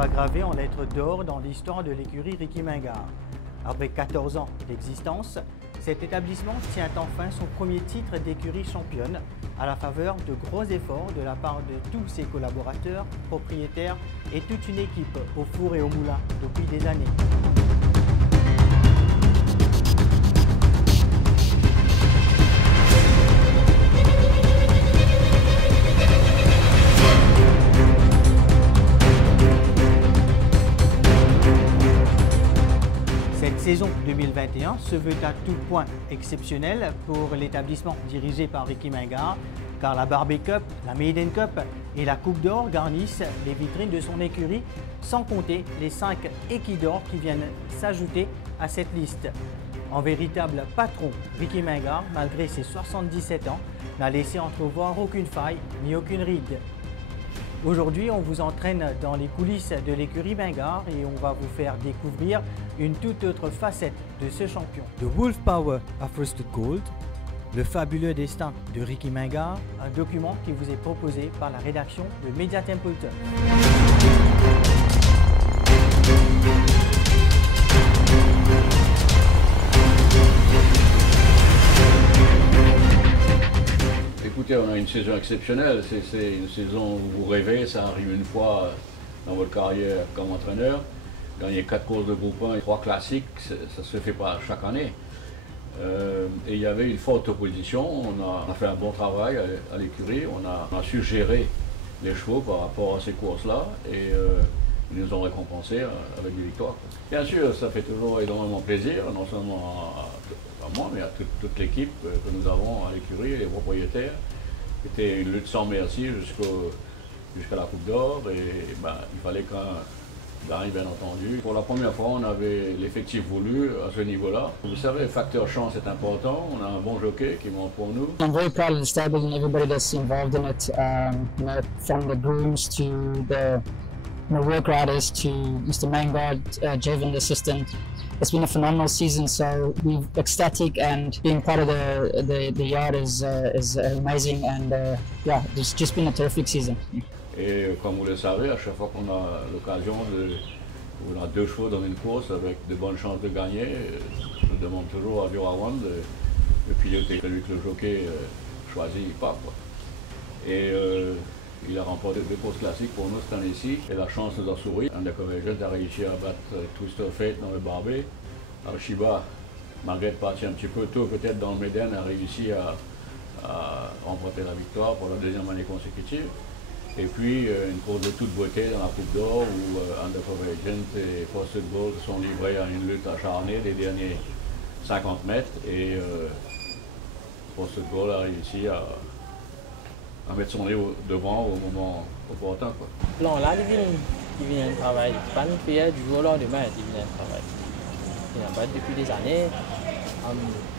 sera gravé en lettres d'or dans l'histoire de l'écurie Ricky Mingard. Après 14 ans d'existence, cet établissement tient enfin son premier titre d'écurie championne à la faveur de gros efforts de la part de tous ses collaborateurs, propriétaires et toute une équipe au four et au moulin depuis des années. Cette saison 2021 se veut à tout point exceptionnelle pour l'établissement dirigé par Ricky Mingard, car la Barbie Cup, la Maiden Cup et la Coupe d'Or garnissent les vitrines de son écurie, sans compter les 5 équidors d'or qui viennent s'ajouter à cette liste. En véritable patron, Ricky Mingard, malgré ses 77 ans, n'a laissé entrevoir aucune faille ni aucune ride. Aujourd'hui, on vous entraîne dans les coulisses de l'écurie Mingard et on va vous faire découvrir une toute autre facette de ce champion. The Wolf Power of Roasted Gold, le fabuleux destin de Ricky Mingard, un document qui vous est proposé par la rédaction de Media Templeton. Écoutez, on a une saison exceptionnelle, c'est une saison où vous rêvez, ça arrive une fois dans votre carrière comme entraîneur. Gagner 4 courses de groupe 1 et 3 classiques, ça ne se fait pas chaque année. Et il y avait une forte opposition, on a fait un bon travail à l'écurie, on a su gérer les chevaux par rapport à ces courses-là et ils nous ont récompensés avec des victoires. Bien sûr, ça fait toujours énormément plaisir, non seulement à moi, mais à toute l'équipe que nous avons à l'écurie, les propriétaires. C'était une lutte sans merci jusqu'à la Coupe d'Or et ben, il fallait qu'on gagne, bien entendu. Pour la première fois, on avait l'effectif voulu à ce niveau-là. Vous savez, le facteur chance est important. On a un bon jockey qui monte pour nous. I'm very proud of the stable and everybody that's involved in it, you know, from the grooms to the work riders to Mr. Mangard, Javen, the assistant. It's been a phenomenal season, so we're ecstatic, and being part of the yard is amazing, and yeah, it's just been a terrific season. Et comme vous le savez, à chaque fois qu'on a l'occasion on a 2 chevaux dans une course avec de bonnes chances de gagner, je demande toujours à Durawan de piloter celui que le jockey choisit pas, quoi. Et il a remporté 2 courses classiques pour nous cette année-ci et la chance nous a souri. Undercover Agent a réussi à battre Twister Fate dans le Barbet. Archiba, malgré de partir un petit peu tôt peut-être dans le Maiden, a réussi à remporter la victoire pour la 2e année consécutive. Et puis une course de toute beauté dans la Coupe d'Or où Undercover Agent et Roasted Gold sont livrés à une lutte acharnée des derniers 50 mètres et Roasted Gold a réussi à mettre son nez devant au moment opportun, quoi. Non, là, il vient travailler. Pas nous faire du jour au lendemain, il vient travailler. Il a battu depuis des années.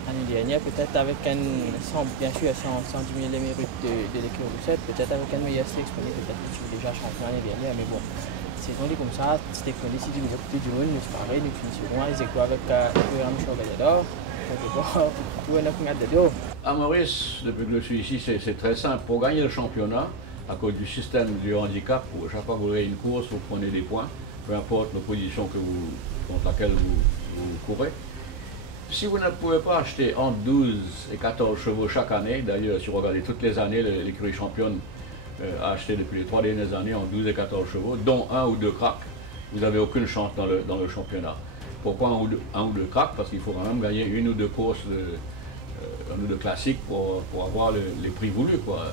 L'année dernière, peut-être avec bien sûr, sans diminuer les mérites de l'équipe Roussette, peut-être avec un meilleur sélectionné, peut-être que tu es déjà champion l'année dernière, mais bon, c'est comme ça, sélectionné, si tu veux plus du monde, nous c'est pareil, nous finissons les écoles avec le programme Chorgalador. À Maurice, depuis que je suis ici, c'est très simple. Pour gagner le championnat, à cause du système du handicap, chaque fois que vous avez une course, vous prenez des points, peu importe la position contre laquelle vous courez. Si vous ne pouvez pas acheter entre 12 et 14 chevaux chaque année, d'ailleurs, si vous regardez toutes les années, l'écurie championne a acheté depuis les 3 dernières années entre 12 et 14 chevaux, dont 1 ou 2 cracks, vous n'avez aucune chance dans le championnat. Pourquoi un ou deux cracks? Parce qu'il faut quand même gagner 1 ou 2 courses, 1 ou 2 classiques pour avoir les prix voulus, quoi.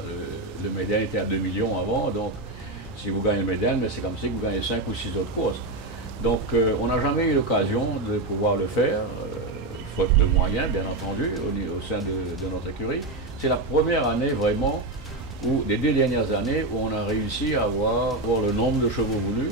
Le Maiden était à 2 millions avant, donc si vous gagnez le Maiden, c'est comme si vous gagnez 5 ou 6 autres courses. Donc on n'a jamais eu l'occasion de pouvoir le faire, faute de moyens, bien entendu, au sein de notre écurie. C'est la première année vraiment, des 2 dernières années, où on a réussi à avoir le nombre de chevaux voulus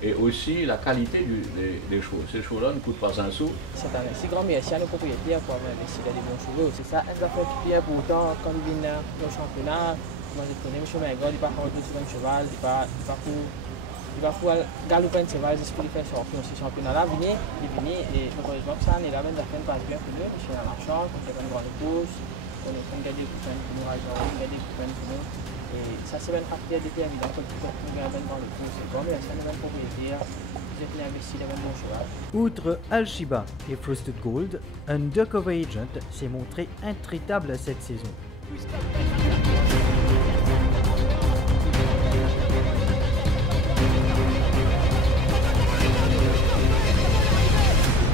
et aussi la qualité des chevaux. Ces chevaux-là ne coûtent pas un sou. C'est un si grand merci à nos propriétaires pour avoir investi dans des bons chevaux. C'est ça, un affaire qui est pourtant, quand ils viennent au championnat, moi je connais M. Mingard, il ne va pas faire sur un cheval, il va pouvoir galoper un cheval juste pour lui faire sortir ce championnat-là. Il vient, et heureusement que ça, il a même d'affaires passe bien pour nous, parce qu'on a la chance, on fait une grande course, on est en train de garder les coupons pour nous, on garde les coupons pour nous. Et ça, c'est un facteur déterminant quand tu regardes dans le cours. C'est comme la seule propriétaire, vous avez investi dans un bon cheval. Outre Al-Shiba et Frosted Gold, un Undercover Agent s'est montré intraitable cette saison.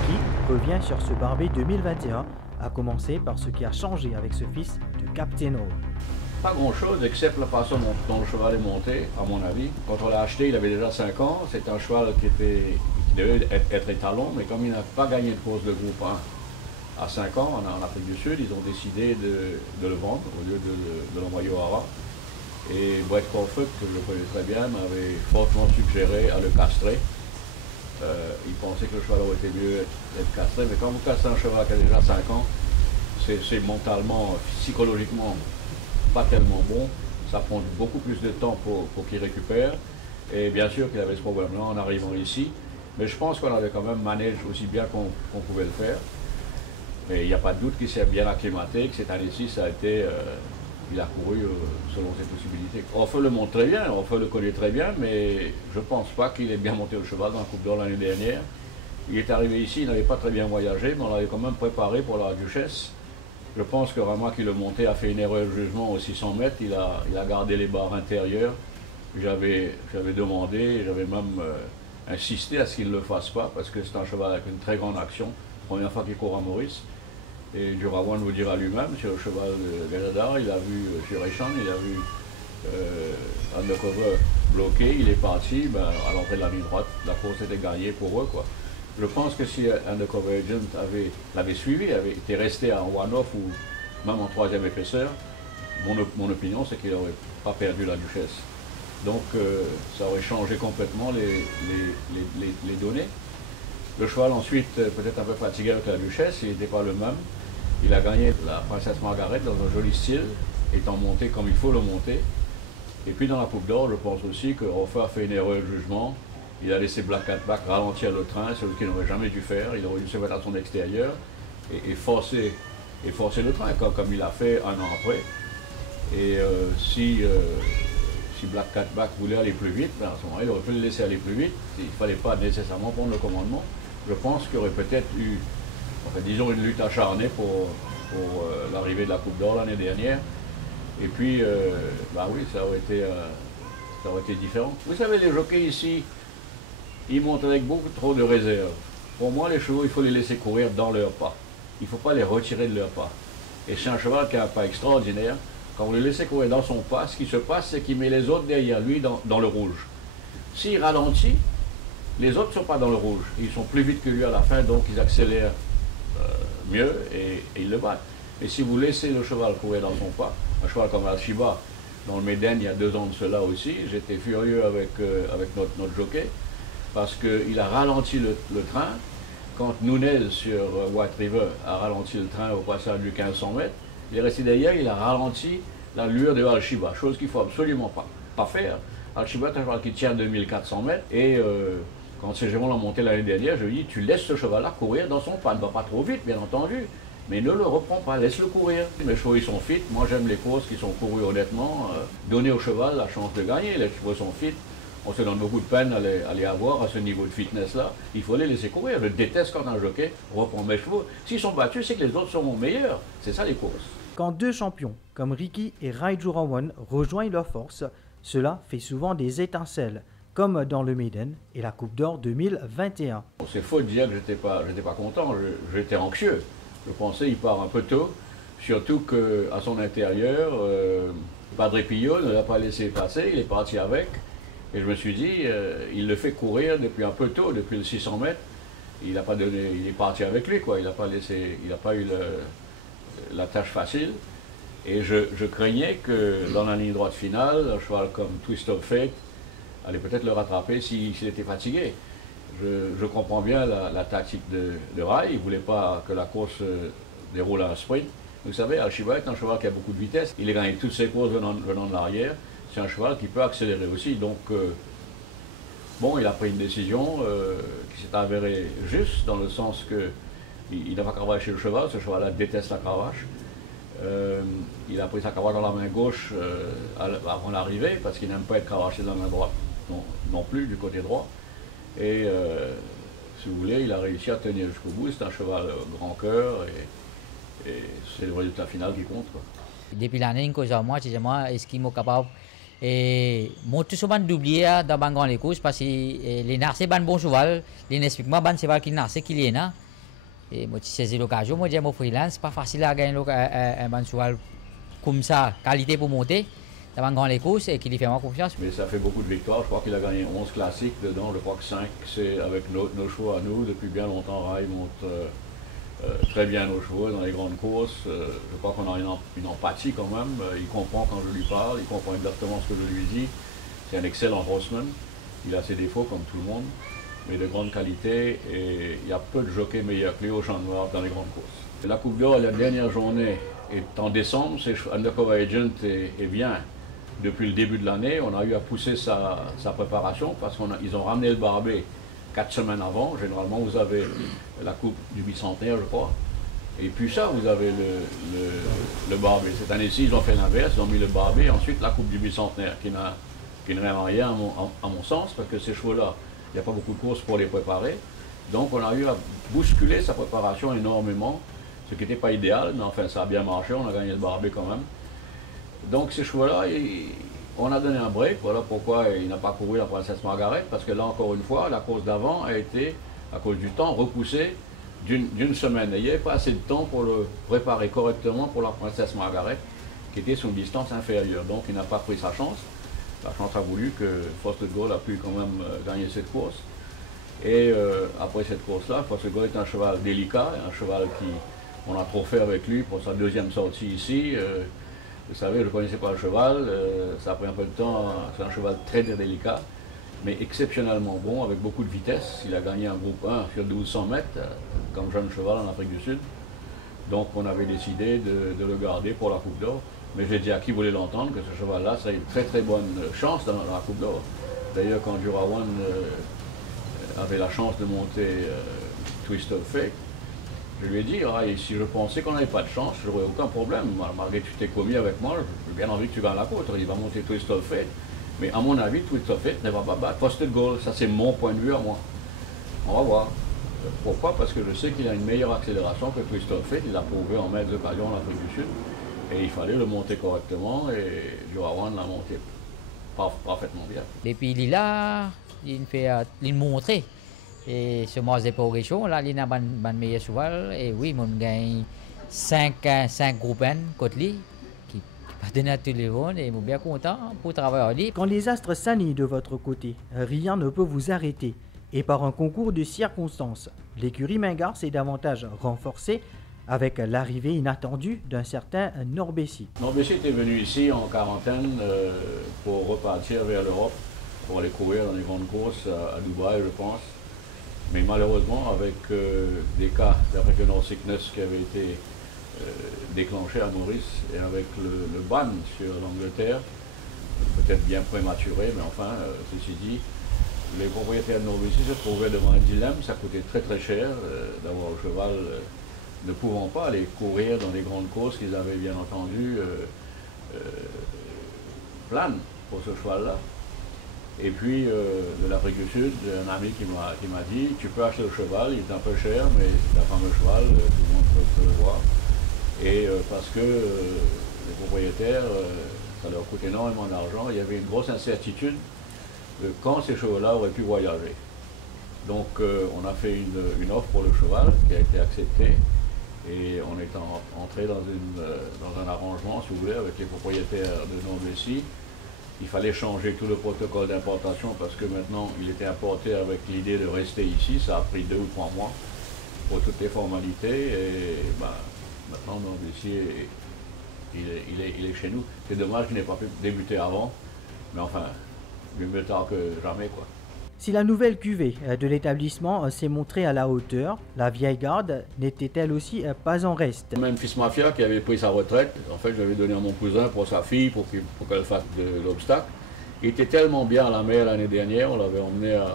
Qui revient sur ce Barbet 2021, à commencer par ce qui a changé avec ce fils de Captain Hall. Pas grand-chose, excepte la façon dont le cheval est monté, à mon avis. Quand on l'a acheté, il avait déjà 5 ans. C'est un cheval qui devait être étalon, mais comme il n'a pas gagné de course de groupe 1 à 5 ans en Afrique du Sud, ils ont décidé de le vendre au lieu de l'envoyer au Hara. Et Brett Crawford, que je connais très bien, m'avait fortement suggéré à le castrer. Il pensait que le cheval aurait été mieux d'être castré, mais quand vous castrez un cheval qui a déjà 5 ans, c'est mentalement, psychologiquement pas tellement bon. Ça prend beaucoup plus de temps pour qu'il récupère. Et bien sûr qu'il avait ce problème-là en arrivant ici. Mais je pense qu'on avait quand même managé aussi bien qu'on pouvait le faire. Mais il n'y a pas de doute qu'il s'est bien acclimaté, que cette année-ci, ça a été... il a couru selon ses possibilités. Orfeu le montre très bien, Orfeu le connaît très bien, mais je ne pense pas qu'il ait bien monté le cheval dans la Coupe d'Or l'année dernière. Il est arrivé ici, il n'avait pas très bien voyagé, mais on l'avait quand même préparé pour la Duchesse. Je pense que vraiment qu'il le montait a fait une erreur de jugement aux 600 mètres, il a gardé les barres intérieures. J'avais demandé, j'avais même insisté à ce qu'il ne le fasse pas, parce que c'est un cheval avec une très grande action. Première fois qu'il court à Maurice. Et Jurawan vous dira lui-même, sur le cheval de Ganadar, il a vu Shirechan, il a vu Undercover bloqué, il est parti à l'entrée de la ligne droite, la course était gagnée pour eux, quoi. Je pense que si Undercover Agent l'avait suivi, avait été resté en one-off ou même en troisième épaisseur, mon opinion c'est qu'il n'aurait pas perdu la Duchesse. Donc ça aurait changé complètement les données. Le cheval ensuite, peut-être un peu fatigué avec la Duchesse, il n'était pas le même. Il a gagné la Princesse Margaret dans un joli style, étant monté comme il faut le monter. Et puis dans la Coupe d'Or, je pense aussi que Orfeu a fait une erreur de jugement. Il a laissé Black Cat Back ralentir le train, ce qu'il n'aurait jamais dû faire. Il aurait dû se mettre à son extérieur et forcer le train, comme il a fait un an après. Et si Black Cat Back voulait aller plus vite, à ce moment-là, il aurait pu le laisser aller plus vite. Il ne fallait pas nécessairement prendre le commandement. Je pense qu'il y aurait peut-être eu, disons, une lutte acharnée pour l'arrivée de la Coupe d'Or l'année dernière. Et puis, oui, ça aurait été différent. Vous savez, les jockeys ici, ils montent avec beaucoup trop de réserve. Pour moi, les chevaux, il faut les laisser courir dans leur pas. Il ne faut pas les retirer de leur pas. Et c'est un cheval qui a un pas extraordinaire. Quand vous le laissez courir dans son pas, ce qui se passe, c'est qu'il met les autres derrière lui dans le rouge. S'il ralentit, les autres ne sont pas dans le rouge. Ils sont plus vite que lui à la fin, donc ils accélèrent mieux et ils le battent. Et si vous laissez le cheval courir dans son pas, un cheval comme Al-Shiba, dans le Méden, il y a 2 ans de cela aussi, j'étais furieux avec notre jockey, parce qu'il a ralenti le train. Quand Nunez sur White River a ralenti le train au passage du 1500 mètres, il est resté derrière, il a ralenti l'allure de Al-Shiba, chose qu'il ne faut absolument pas faire. Al-Shiba est un cheval qui tient 2400 mètres et quand Ségéron l'a monté l'année dernière, je lui ai dit, tu laisses ce cheval-là courir dans son pas, ne va pas trop vite bien entendu, mais ne le reprends pas, laisse-le courir. Mes chevaux ils sont fit, moi j'aime les courses qui sont courues honnêtement, donner au cheval la chance de gagner, les chevaux sont fit. On se donne beaucoup de peine à les avoir à ce niveau de fitness-là. Il faut les laisser courir. Je déteste quand un jockey reprend mes chevaux. S'ils sont battus, c'est que les autres sont meilleurs. C'est ça les courses. Quand 2 champions comme Ricky et Rai Jurawan rejoignent leurs forces, cela fait souvent des étincelles, comme dans le Maiden et la Coupe d'Or 2021. C'est faux de dire que j'étais pas content. J'étais anxieux. Je pensais qu'il part un peu tôt, surtout qu'à son intérieur, Padre Pio ne l'a pas laissé passer. Il est parti avec. Et je me suis dit, il le fait courir depuis un peu tôt, depuis le 600 mètres. Il est parti avec lui, quoi. Il n'a pas eu la tâche facile. Et je craignais que dans la ligne droite finale, un cheval comme Twist of Fate allait peut-être le rattraper s'il était fatigué. Je comprends bien la tactique de Rai. Il ne voulait pas que la course déroule à un sprint. Vous savez, Al-Shiba est un cheval qui a beaucoup de vitesse. Il a gagné toutes ses courses venant de l'arrière. C'est un cheval qui peut accélérer aussi, donc bon, il a pris une décision qui s'est avérée juste, dans le sens qu'il n'a pas cravaché le cheval, ce cheval-là déteste la cravache. Il a pris sa cravache dans la main gauche avant l'arrivée, parce qu'il n'aime pas être cravaché dans la main droite non plus, du côté droit. Et si vous voulez, il a réussi à tenir jusqu'au bout. C'est un cheval grand cœur et c'est le résultat final qui compte, quoi. Depuis l'année, moi, est-ce qu'il est capable et moi tout souvent d'oublier dans Bangan les courses parce que les narces c'est un bon cheval, les n'expliquement ban cheval qui narce qui est là. Et moi, si c'est l'occasion, moi, je dis, freelance, c'est pas facile à gagner un bon cheval comme ça, qualité pour monter, dans les courses et qui lui fait moins confiance. Mais ça fait beaucoup de victoires. Je crois qu'il a gagné 11 classiques dedans. Je crois que 5, c'est avec nos chevaux à nous. Depuis bien longtemps, Rai monte très bien nos chevaux dans les grandes courses. Je crois qu'on a une empathie quand même. Il comprend quand je lui parle, il comprend exactement ce que je lui dis. C'est un excellent horseman. Il a ses défauts comme tout le monde, mais de grande qualité, et il y a peu de jockeys meilleurs que lui au champ noir dans les grandes courses. La Coupe d'Or, la dernière journée est en décembre, c'est Undercover Agent est bien. Depuis le début de l'année, on a eu à pousser sa préparation parce qu'ils ont ramené le barbet 4 semaines avant. Généralement, vous avez la Coupe du bicentenaire, je crois. Et puis ça, vous avez le barbet. Cette année-ci, ils ont fait l'inverse, ils ont mis le barbet et ensuite la Coupe du bicentenaire, qui ne rien à rien à mon sens, parce que ces chevaux-là, il n'y a pas beaucoup de courses pour les préparer. Donc on a eu à bousculer sa préparation énormément, ce qui n'était pas idéal, mais enfin ça a bien marché, on a gagné le barbet quand même. Donc ces chevaux-là, on a donné un break, voilà pourquoi il n'a pas couru la Princesse Margaret, parce que là encore une fois, la course d'avant a été, à cause du temps, repoussée d'une semaine. Et il n'y avait pas assez de temps pour le préparer correctement pour la Princesse Margaret, qui était sur une distance inférieure. Donc il n'a pas pris sa chance. La chance a voulu que Foster Gold a pu quand même gagner cette course. Et après cette course-là, Foster Gold est un cheval délicat, un cheval on a trop fait avec lui pour sa deuxième sortie ici. Vous savez, je ne connaissais pas le cheval, ça a pris un peu de temps, c'est un cheval très très délicat, mais exceptionnellement bon, avec beaucoup de vitesse. Il a gagné un groupe 1 sur 1200 mètres, comme jeune cheval en Afrique du Sud. Donc on avait décidé de le garder pour la Coupe d'Or. Mais j'ai dit à qui voulait l'entendre que ce cheval-là, ça a une très très bonne chance dans la Coupe d'Or. D'ailleurs, quand Jurawan avait la chance de monter Twist of Fate, je lui ai dit, si je pensais qu'on n'avait pas de chance, je n'aurais aucun problème. Malgré que tu t'es commis avec moi, j'ai bien envie que tu gagnes la côte. Il va monter Twist of Fate. Mais à mon avis, Twist of Fate ne va pas battre Foster Gold. Ça, c'est mon point de vue à moi. On va voir. Pourquoi? Parce que je sais qu'il a une meilleure accélération que Twist of Fate. Il l'a prouvé en maître d'occasion en Afrique du Sud. Et il fallait le monter correctement. Et Jurawan l'a monté parfaitement bien. Et puis il est là, il montre. Et ce mois de progression, là, il a un meilleur cheval. Et oui, on gagne 5 groupes contre lui, qui va donner à tous les ronds. Et je suis bien content pour travailler. Quand les astres s'alignent de votre côté, rien ne peut vous arrêter. Et par un concours de circonstances, l'écurie Mingard s'est davantage renforcée avec l'arrivée inattendue d'un certain Norbessi. Norbessi était venu ici en quarantaine pour repartir vers l'Europe, pour aller courir dans les grandes courses à Dubaï, je pense. Mais malheureusement, avec des cas d'African Horse Sickness qui avaient été déclenchés à Maurice et avec le ban sur l'Angleterre, peut-être bien prématuré, mais enfin, ceci dit, les propriétaires de Norbessi se trouvaient devant un dilemme. Ça coûtait très très cher d'avoir le cheval ne pouvant pas aller courir dans les grandes courses qu'ils avaient bien entendu planes pour ce cheval-là. Et puis de l'Afrique du Sud, un ami qui m'a dit, tu peux acheter le cheval, il est un peu cher, mais c'est un fameux cheval, tout le monde peut le voir. Et parce que les propriétaires, ça leur coûte énormément d'argent, il y avait une grosse incertitude de quand ces chevaux-là auraient pu voyager. Donc on a fait une offre pour le cheval qui a été acceptée. Et on est entré dans un arrangement, si vous voulez, avec les propriétaires de Norbessi. Il fallait changer tout le protocole d'importation parce que maintenant il était importé avec l'idée de rester ici. Ça a pris 2 ou 3 mois pour toutes les formalités. Et maintenant Norbessi il est chez nous. C'est dommage qu'il n'ait pas pu débuter avant. Mais enfin, mieux tard que jamais, quoi. Si la nouvelle cuvée de l'établissement s'est montrée à la hauteur, la vieille garde n'était elle aussi pas en reste. Même Fils Mafia qui avait pris sa retraite, en fait je l'avais donné à mon cousin pour sa fille, pour qu'elle fasse de l'obstacle. Il était tellement bien à la mer l'année dernière, on l'avait emmené à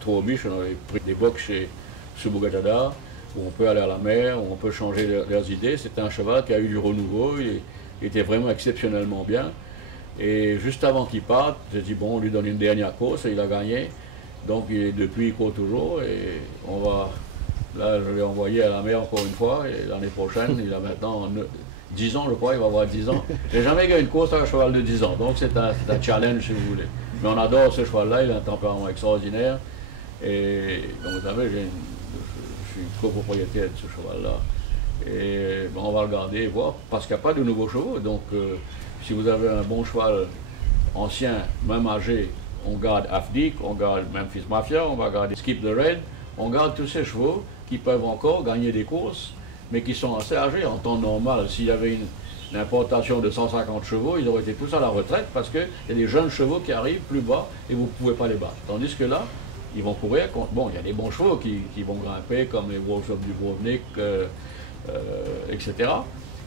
Trobiche, on avait pris des box chez Subugatada, où on peut aller à la mer, où on peut changer leurs idées. C'était un cheval qui a eu du renouveau, il était vraiment exceptionnellement bien. Et juste avant qu'il parte, j'ai dit bon, on lui donne une dernière course et il a gagné. Donc depuis il court toujours et on va, là je l'ai envoyé à la mer encore une fois et l'année prochaine, il a maintenant 10 ans je crois, il va avoir 10 ans. J'ai jamais gagné une course avec un cheval de 10 ans, donc c'est un challenge si vous voulez. Mais on adore ce cheval-là, il a un tempérament extraordinaire. Et comme vous savez, je suis copropriétaire de ce cheval-là. Et ben, on va le garder et voir, parce qu'il n'y a pas de nouveaux chevaux. Donc si vous avez un bon cheval ancien, même âgé, on garde Afdik, on garde Memphis Mafia, on va garder Skip the Red, on garde tous ces chevaux qui peuvent encore gagner des courses, mais qui sont assez âgés en temps normal. S'il y avait une importation de 150 chevaux, ils auraient été tous à la retraite parce qu'il y a des jeunes chevaux qui arrivent plus bas et vous ne pouvez pas les battre. Tandis que là, ils vont courir contre... Bon, il y a des bons chevaux qui vont grimper, comme les Wolves of Dubrovnik, etc.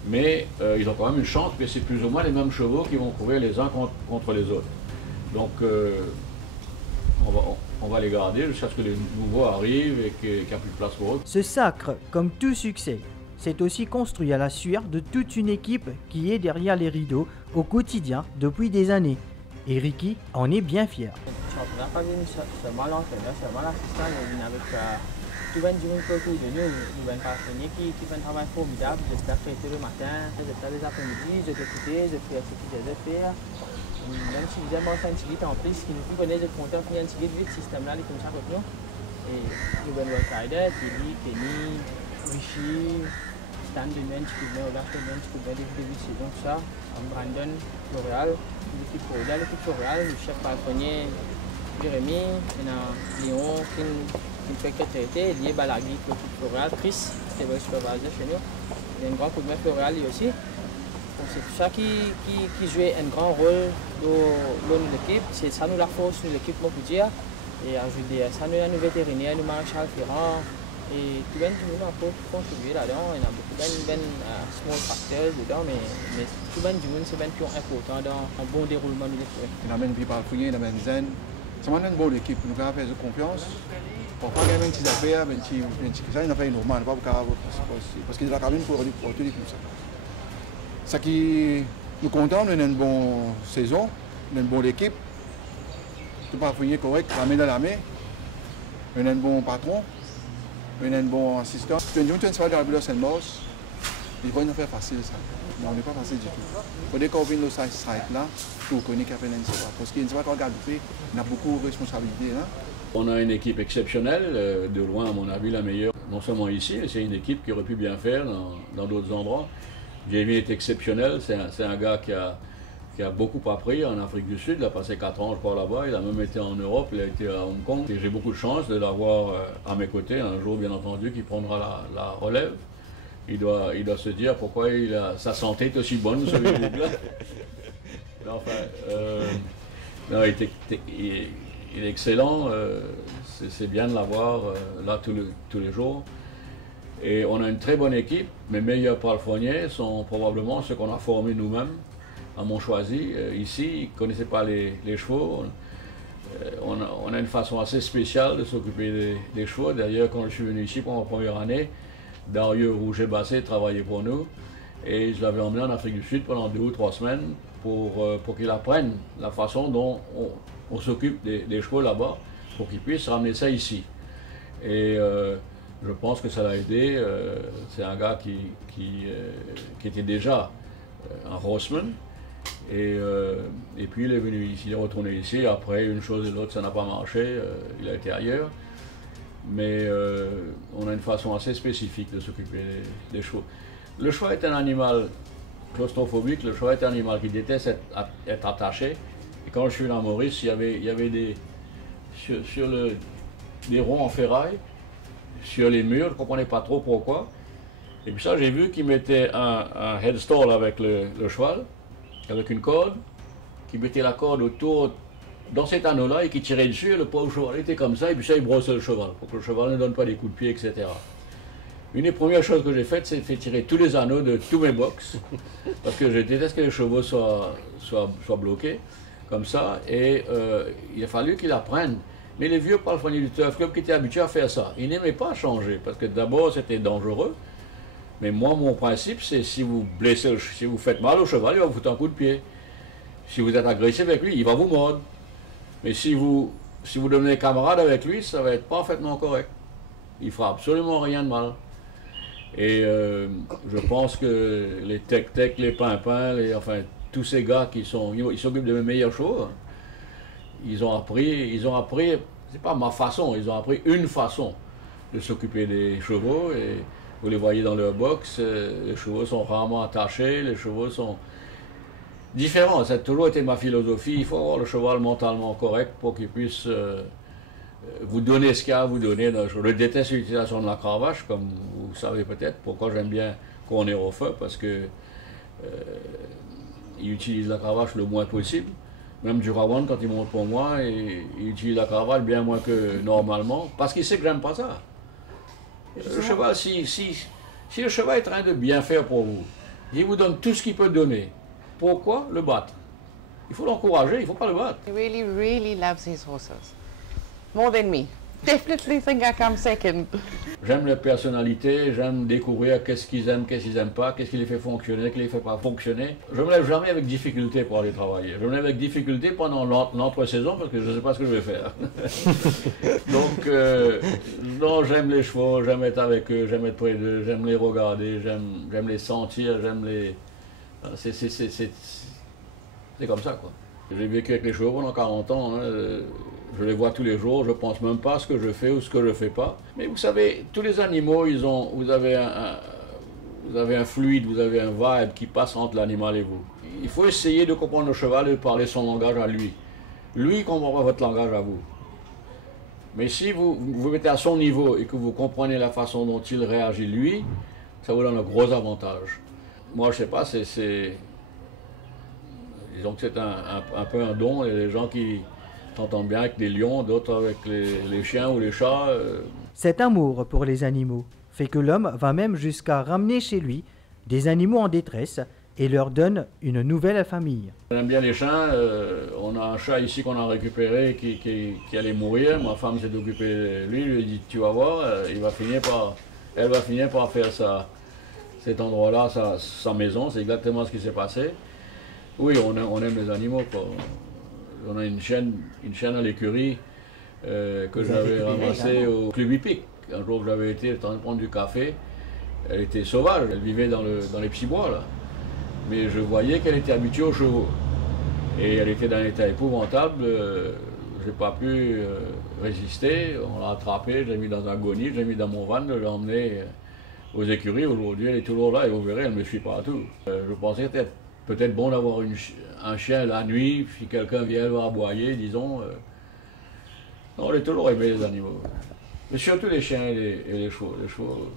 Mais ils ont quand même une chance que c'est plus ou moins les mêmes chevaux qui vont courir les uns contre les autres. Donc on va les garder jusqu'à ce que les nouveaux arrivent et qu'il n'y a plus de place pour eux. Ce sacre, comme tout succès, c'est aussi construit à la sueur de toute une équipe qui est derrière les rideaux au quotidien depuis des années. Et Ricky en est bien fier. championnat pas venu seulement l'entraîneur, seulement l'assistant, mais venu avec tout le monde autour de nous, nous avons partenaires qui font un travail formidable. J'espère traiter le matin, j'espère les après-midi, je t'écouter, je fais ce qu'ils devaient faire. Même si vous aimez faire un petit en plus, qui nous connaît, je compte en finir un petit vite, système-là, il est comme ça avec nous. Et nous avons World Rider, Billy, Kenny, Richie, Stan Demen, qui vient au Last Demen, qui vient début de saison, tout ça. Brandon, L'Oréal, l'équipe L'Oréal, le chef palefrenier, Jérémy, il y a Léon qui ne fait que traiter, lié Balagui, l'équipe L'Oréal, Chris, qui est le superviseur chez nous. Il y a un grand coup de main L'Oréal lui aussi. C'est tout ça qui joue un grand rôle dans l'équipe. C'est ça nous la force de l'équipe, on peut dire. Et ajouter ça nous a nos vétérinaires, nos maréchal Ferrand. Et tout le monde peut contribuer là-dedans. Il y a beaucoup de small factors dedans, mais tout le monde c'est bien plus important dans un bon déroulement de l'équipe. Il y a même Vipa Fouillé, il y a même Zen. C'est vraiment une bonne équipe. Nous avons fait confiance. Parfois, il y a même des affaires, ça n'a pas été normal. Parce qu'il y a la cabine pour tout comme ça. Ce qui nous contente, on a une bonne saison, on a une bonne équipe. Tout pas fouiller correct, la main dans la main. On a un bon patron, on a un bon assistant. Quand on se fait dans la bulle Saint-Mors, il va nous faire facile ça. Mais on n'est pas facile du tout. Quand on vient dans ce site-là, on connaît qu'il y a plein de choses. Parce qu'il ne va pas regarder, on a beaucoup de responsabilités. On a une équipe exceptionnelle, de loin à mon avis la meilleure, non seulement ici, mais c'est une équipe qui aurait pu bien faire dans d'autres endroits. Jamie est exceptionnel, c'est un gars qui a beaucoup appris en Afrique du Sud, il a passé 4 ans je crois là-bas, il a même été en Europe, il a été à Hong Kong. J'ai beaucoup de chance de l'avoir à mes côtés, un jour bien entendu qui prendra la relève. Il doit se dire pourquoi sa santé est aussi bonne, ce groupe-là. Enfin, non, il est excellent, c'est bien de l'avoir là tous les jours. Et on a une très bonne équipe. Mes meilleurs palefreniers sont probablement ceux qu'on a formés nous-mêmes à Montchoisy. Ici, ils ne connaissaient pas les chevaux. On a une façon assez spéciale de s'occuper des chevaux. D'ailleurs, quand je suis venu ici pour ma première année, Dario Rouget-Bassé travaillait pour nous. Et je l'avais emmené en Afrique du Sud pendant 2 ou 3 semaines pour qu'il apprenne la façon dont on s'occupe des chevaux là-bas, pour qu'il puisse ramener ça ici. Et je pense que ça l'a aidé. C'est un gars qui était déjà un horseman. Et puis il est venu ici, il est retourné ici. Après, une chose et l'autre, ça n'a pas marché. Il a été ailleurs. Mais on a une façon assez spécifique de s'occuper des chevaux. Le cheval est un animal claustrophobique. Le cheval est un animal qui déteste être attaché. Et quand je suis là à Maurice, il y avait des ronds en ferraille sur les murs, je ne comprenais pas trop pourquoi. Et puis ça, j'ai vu qu'ils mettaient un headstall avec le cheval, avec une corde, qui mettait la corde autour, dans cet anneau-là, et qui tirait dessus, et le pauvre cheval était comme ça, et puis ça, il brossait le cheval, pour que le cheval ne donne pas des coups de pied, etc. Une des premières choses que j'ai faites, c'est de faire tirer tous les anneaux de tous mes box, parce que je déteste que les chevaux soient bloqués, comme ça, et il a fallu qu'il apprenne. Mais les vieux palefreniers du Turf Club qui étaient habitués à faire ça, ils n'aimaient pas changer, parce que d'abord c'était dangereux. Mais moi, mon principe, c'est si vous blessez, si vous faites mal au cheval, il va vous foutre un coup de pied. Si vous êtes agressif avec lui, il va vous mordre. Mais si vous devenez camarade avec lui, ça va être parfaitement correct. Il ne fera absolument rien de mal. Et je pense que les Tec-Tec, les Pimpins, enfin tous ces gars ils s'occupent de mes meilleurs chevaux, ils ont appris, c'est pas ma façon, ils ont appris une façon de s'occuper des chevaux. Et vous les voyez dans leur box, les chevaux sont rarement attachés, les chevaux sont différents. Ça a toujours été ma philosophie, il faut avoir le cheval mentalement correct pour qu'il puisse vous donner ce qu'il y a à vous donner. Je déteste l'utilisation de la cravache, comme vous savez peut-être. Pourquoi j'aime bien courir au feu, parce que il utilise la cravache le moins possible. Même du Rawan, quand il monte pour moi, il utilise la cravache bien moins que normalement, parce qu'il sait que j'aime pas ça. Le cheval, si le cheval est en train de bien faire pour vous, il vous donne tout ce qu'il peut donner, pourquoi le battre? Il faut l'encourager, il ne faut pas le battre. He really, really loves his horses. More than me. Definitely think I come second. J'aime les personnalités, j'aime découvrir qu'est-ce qu'ils aiment pas, qu'est-ce qui les fait fonctionner, qu'est-ce qui les fait pas fonctionner. Je me lève jamais avec difficulté pour aller travailler. Je me lève avec difficulté pendant l'entre-saison parce que je ne sais pas ce que je vais faire. Donc, non, j'aime les chevaux, j'aime être avec eux, j'aime être près d'eux, j'aime les regarder, j'aime les sentir, j'aime les... C'est comme ça, quoi. J'ai vécu avec les chevaux pendant 40 ans. Hein. Je les vois tous les jours, je ne pense même pas à ce que je fais ou ce que je ne fais pas. Mais vous savez, tous les animaux, vous avez un fluide, vous avez un vibe qui passe entre l'animal et vous. Il faut essayer de comprendre le cheval et de parler son langage à lui. Lui comprendra votre langage à vous. Mais si vous vous mettez à son niveau et que vous comprenez la façon dont il réagit lui, ça vous donne un gros avantage. Moi, je ne sais pas, disons que c'est un peu un don. Il y a des gens qui s'entendent bien avec les lions, d'autres avec les chiens ou les chats. Cet amour pour les animaux fait que l'homme va même jusqu'à ramener chez lui des animaux en détresse et leur donne une nouvelle famille. J'aime bien les chiens. On a un chat ici qu'on a récupéré qui allait mourir. Ma femme s'est occupée de lui. Elle lui a dit, tu vas voir, elle va finir par faire cet endroit-là, sa maison. C'est exactement ce qui s'est passé. Oui, on aime les animaux, quoi. On a une chaîne à l'écurie que j'avais ramassée au club hippique. Un jour que j'avais été en train de prendre du café, elle était sauvage, elle vivait dans les petits bois là. Mais je voyais qu'elle était habituée aux chevaux. Et elle était dans un état épouvantable, j'ai pas pu résister, on l'a attrapée, je l'ai mis dans un goni, je l'ai mis dans mon van, je l'ai emmenée aux écuries. Aujourd'hui elle est toujours là et vous verrez, elle ne me suit partout. Je pensais peut-être bon d'avoir un chien la nuit, si quelqu'un vient le aboyer, disons. Non, j'ai toujours aimé les animaux. Mais surtout les chiens et les chevaux. Les chevaux,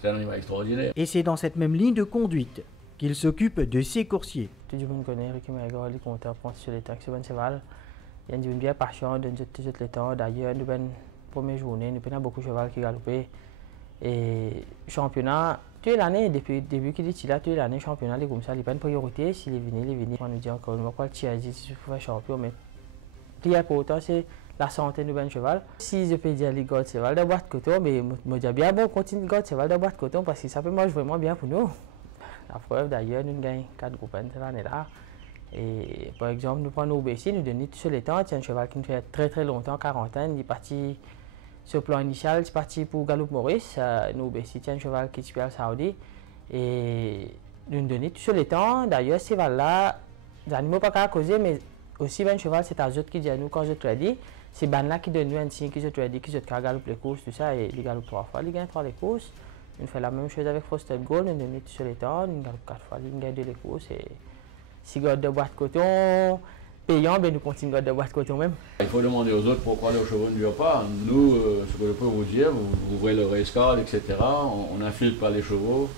c'est un animal extraordinaire. Et c'est dans cette même ligne de conduite qu'il s'occupe de ses coursiers. Tout le monde connaît Ricky Maigard, il compte apprendre sur les taxes, sur le cheval. Il y a une bien passion de tout le temps. D'ailleurs, nous avons première journée, nous avons beaucoup de cheval qui galopent. Et championnat, toute l'année, depuis le début qu'il est là, toute l'année, championnat, il est comme ça, il n'y a pas de priorité. S'il est venu, on nous dit encore une fois, quoi, tu as dit, si je peux faire champion, mais ce qui est important, c'est la santé de ben cheval. Si je peux dire les gars de cheval de boîte de coton, mais je me dis bien bon, continue de garder cheval de boîte de coton parce que ça peut marcher vraiment bien pour nous. La preuve d'ailleurs, nous gagnons 4 groupes cette année-là. Et par exemple, nous prenons OBC, nous donnons tout sur les temps, c'est un cheval qui nous fait très très longtemps, quarantaine, il est parti. Sur le plan initial, c'est parti pour Galop Maurice. Nous, c'est un cheval qui est super saoudi. Et nous donnons tout sur les temps. D'ailleurs, ces cheval-là, les animaux pas qu'à causer, mais aussi un cheval, c'est à eux qui dit à nous quand je te dis. C'est ban-là qui donne nous un signe qui se te dit, qui se te galope les courses, tout ça. Et il galope 3 fois, il gagne 3 les courses. On fait la même chose avec Frosted Gold, nous donnons tout sur les temps, nous galope 4 fois, il gagne 2 les courses. Et si garde de boîte de coton, payant, ben nous continuons de boîte de coton même. Il faut demander aux autres pourquoi leurs chevaux ne durent pas. Nous, ce que je peux vous dire, vous ouvrez le race card, etc. On n'infiltre pas les chevaux.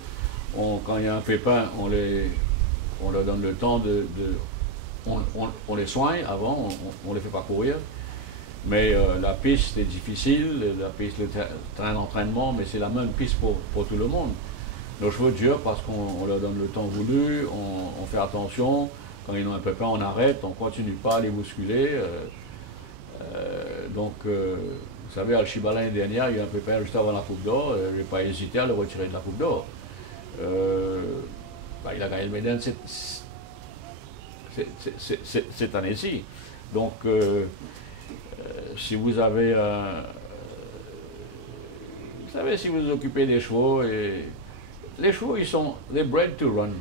Quand il y a un pépin, on leur donne le temps on les soigne avant, on ne les fait pas courir. Mais la piste est difficile, la piste, le train d'entraînement, mais c'est la même piste pour tout le monde. Nos chevaux durent parce qu'on leur donne le temps voulu, on fait attention. Quand ils ont un pépin, on arrête, on ne continue pas à les bousculer. Vous savez, Al-Shiba l'année dernière, il y a un pépin juste avant la Coupe d'Or, je n'ai pas hésité à le retirer de la Coupe d'Or. Il a gagné le Méden cette année-ci. Donc, si vous avez vous savez, si vous vous occupez des chevaux, les chevaux, they're bred to run.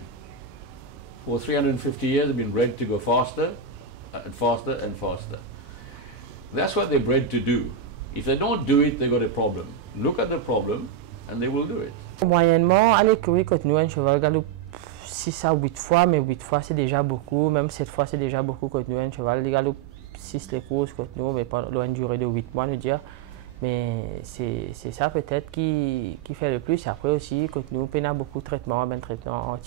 For 350 years, they've been bred to go faster and faster and faster. That's what they're bred to do. If they don't do it, they've got a problem. Look at the problem and they will do it. Moyennement, à l'écurie, quand nous, un cheval galope 6 à 8 fois, mais 8 fois c'est déjà beaucoup, même 7 fois c'est déjà beaucoup quand nous, un cheval, il galope 6 les courses quand nous, mais pendant une durée de 8 mois, nous dire. Mais c'est ça peut-être qui fait le plus. Après aussi, quand nous, on a beaucoup de traitements, ben traitement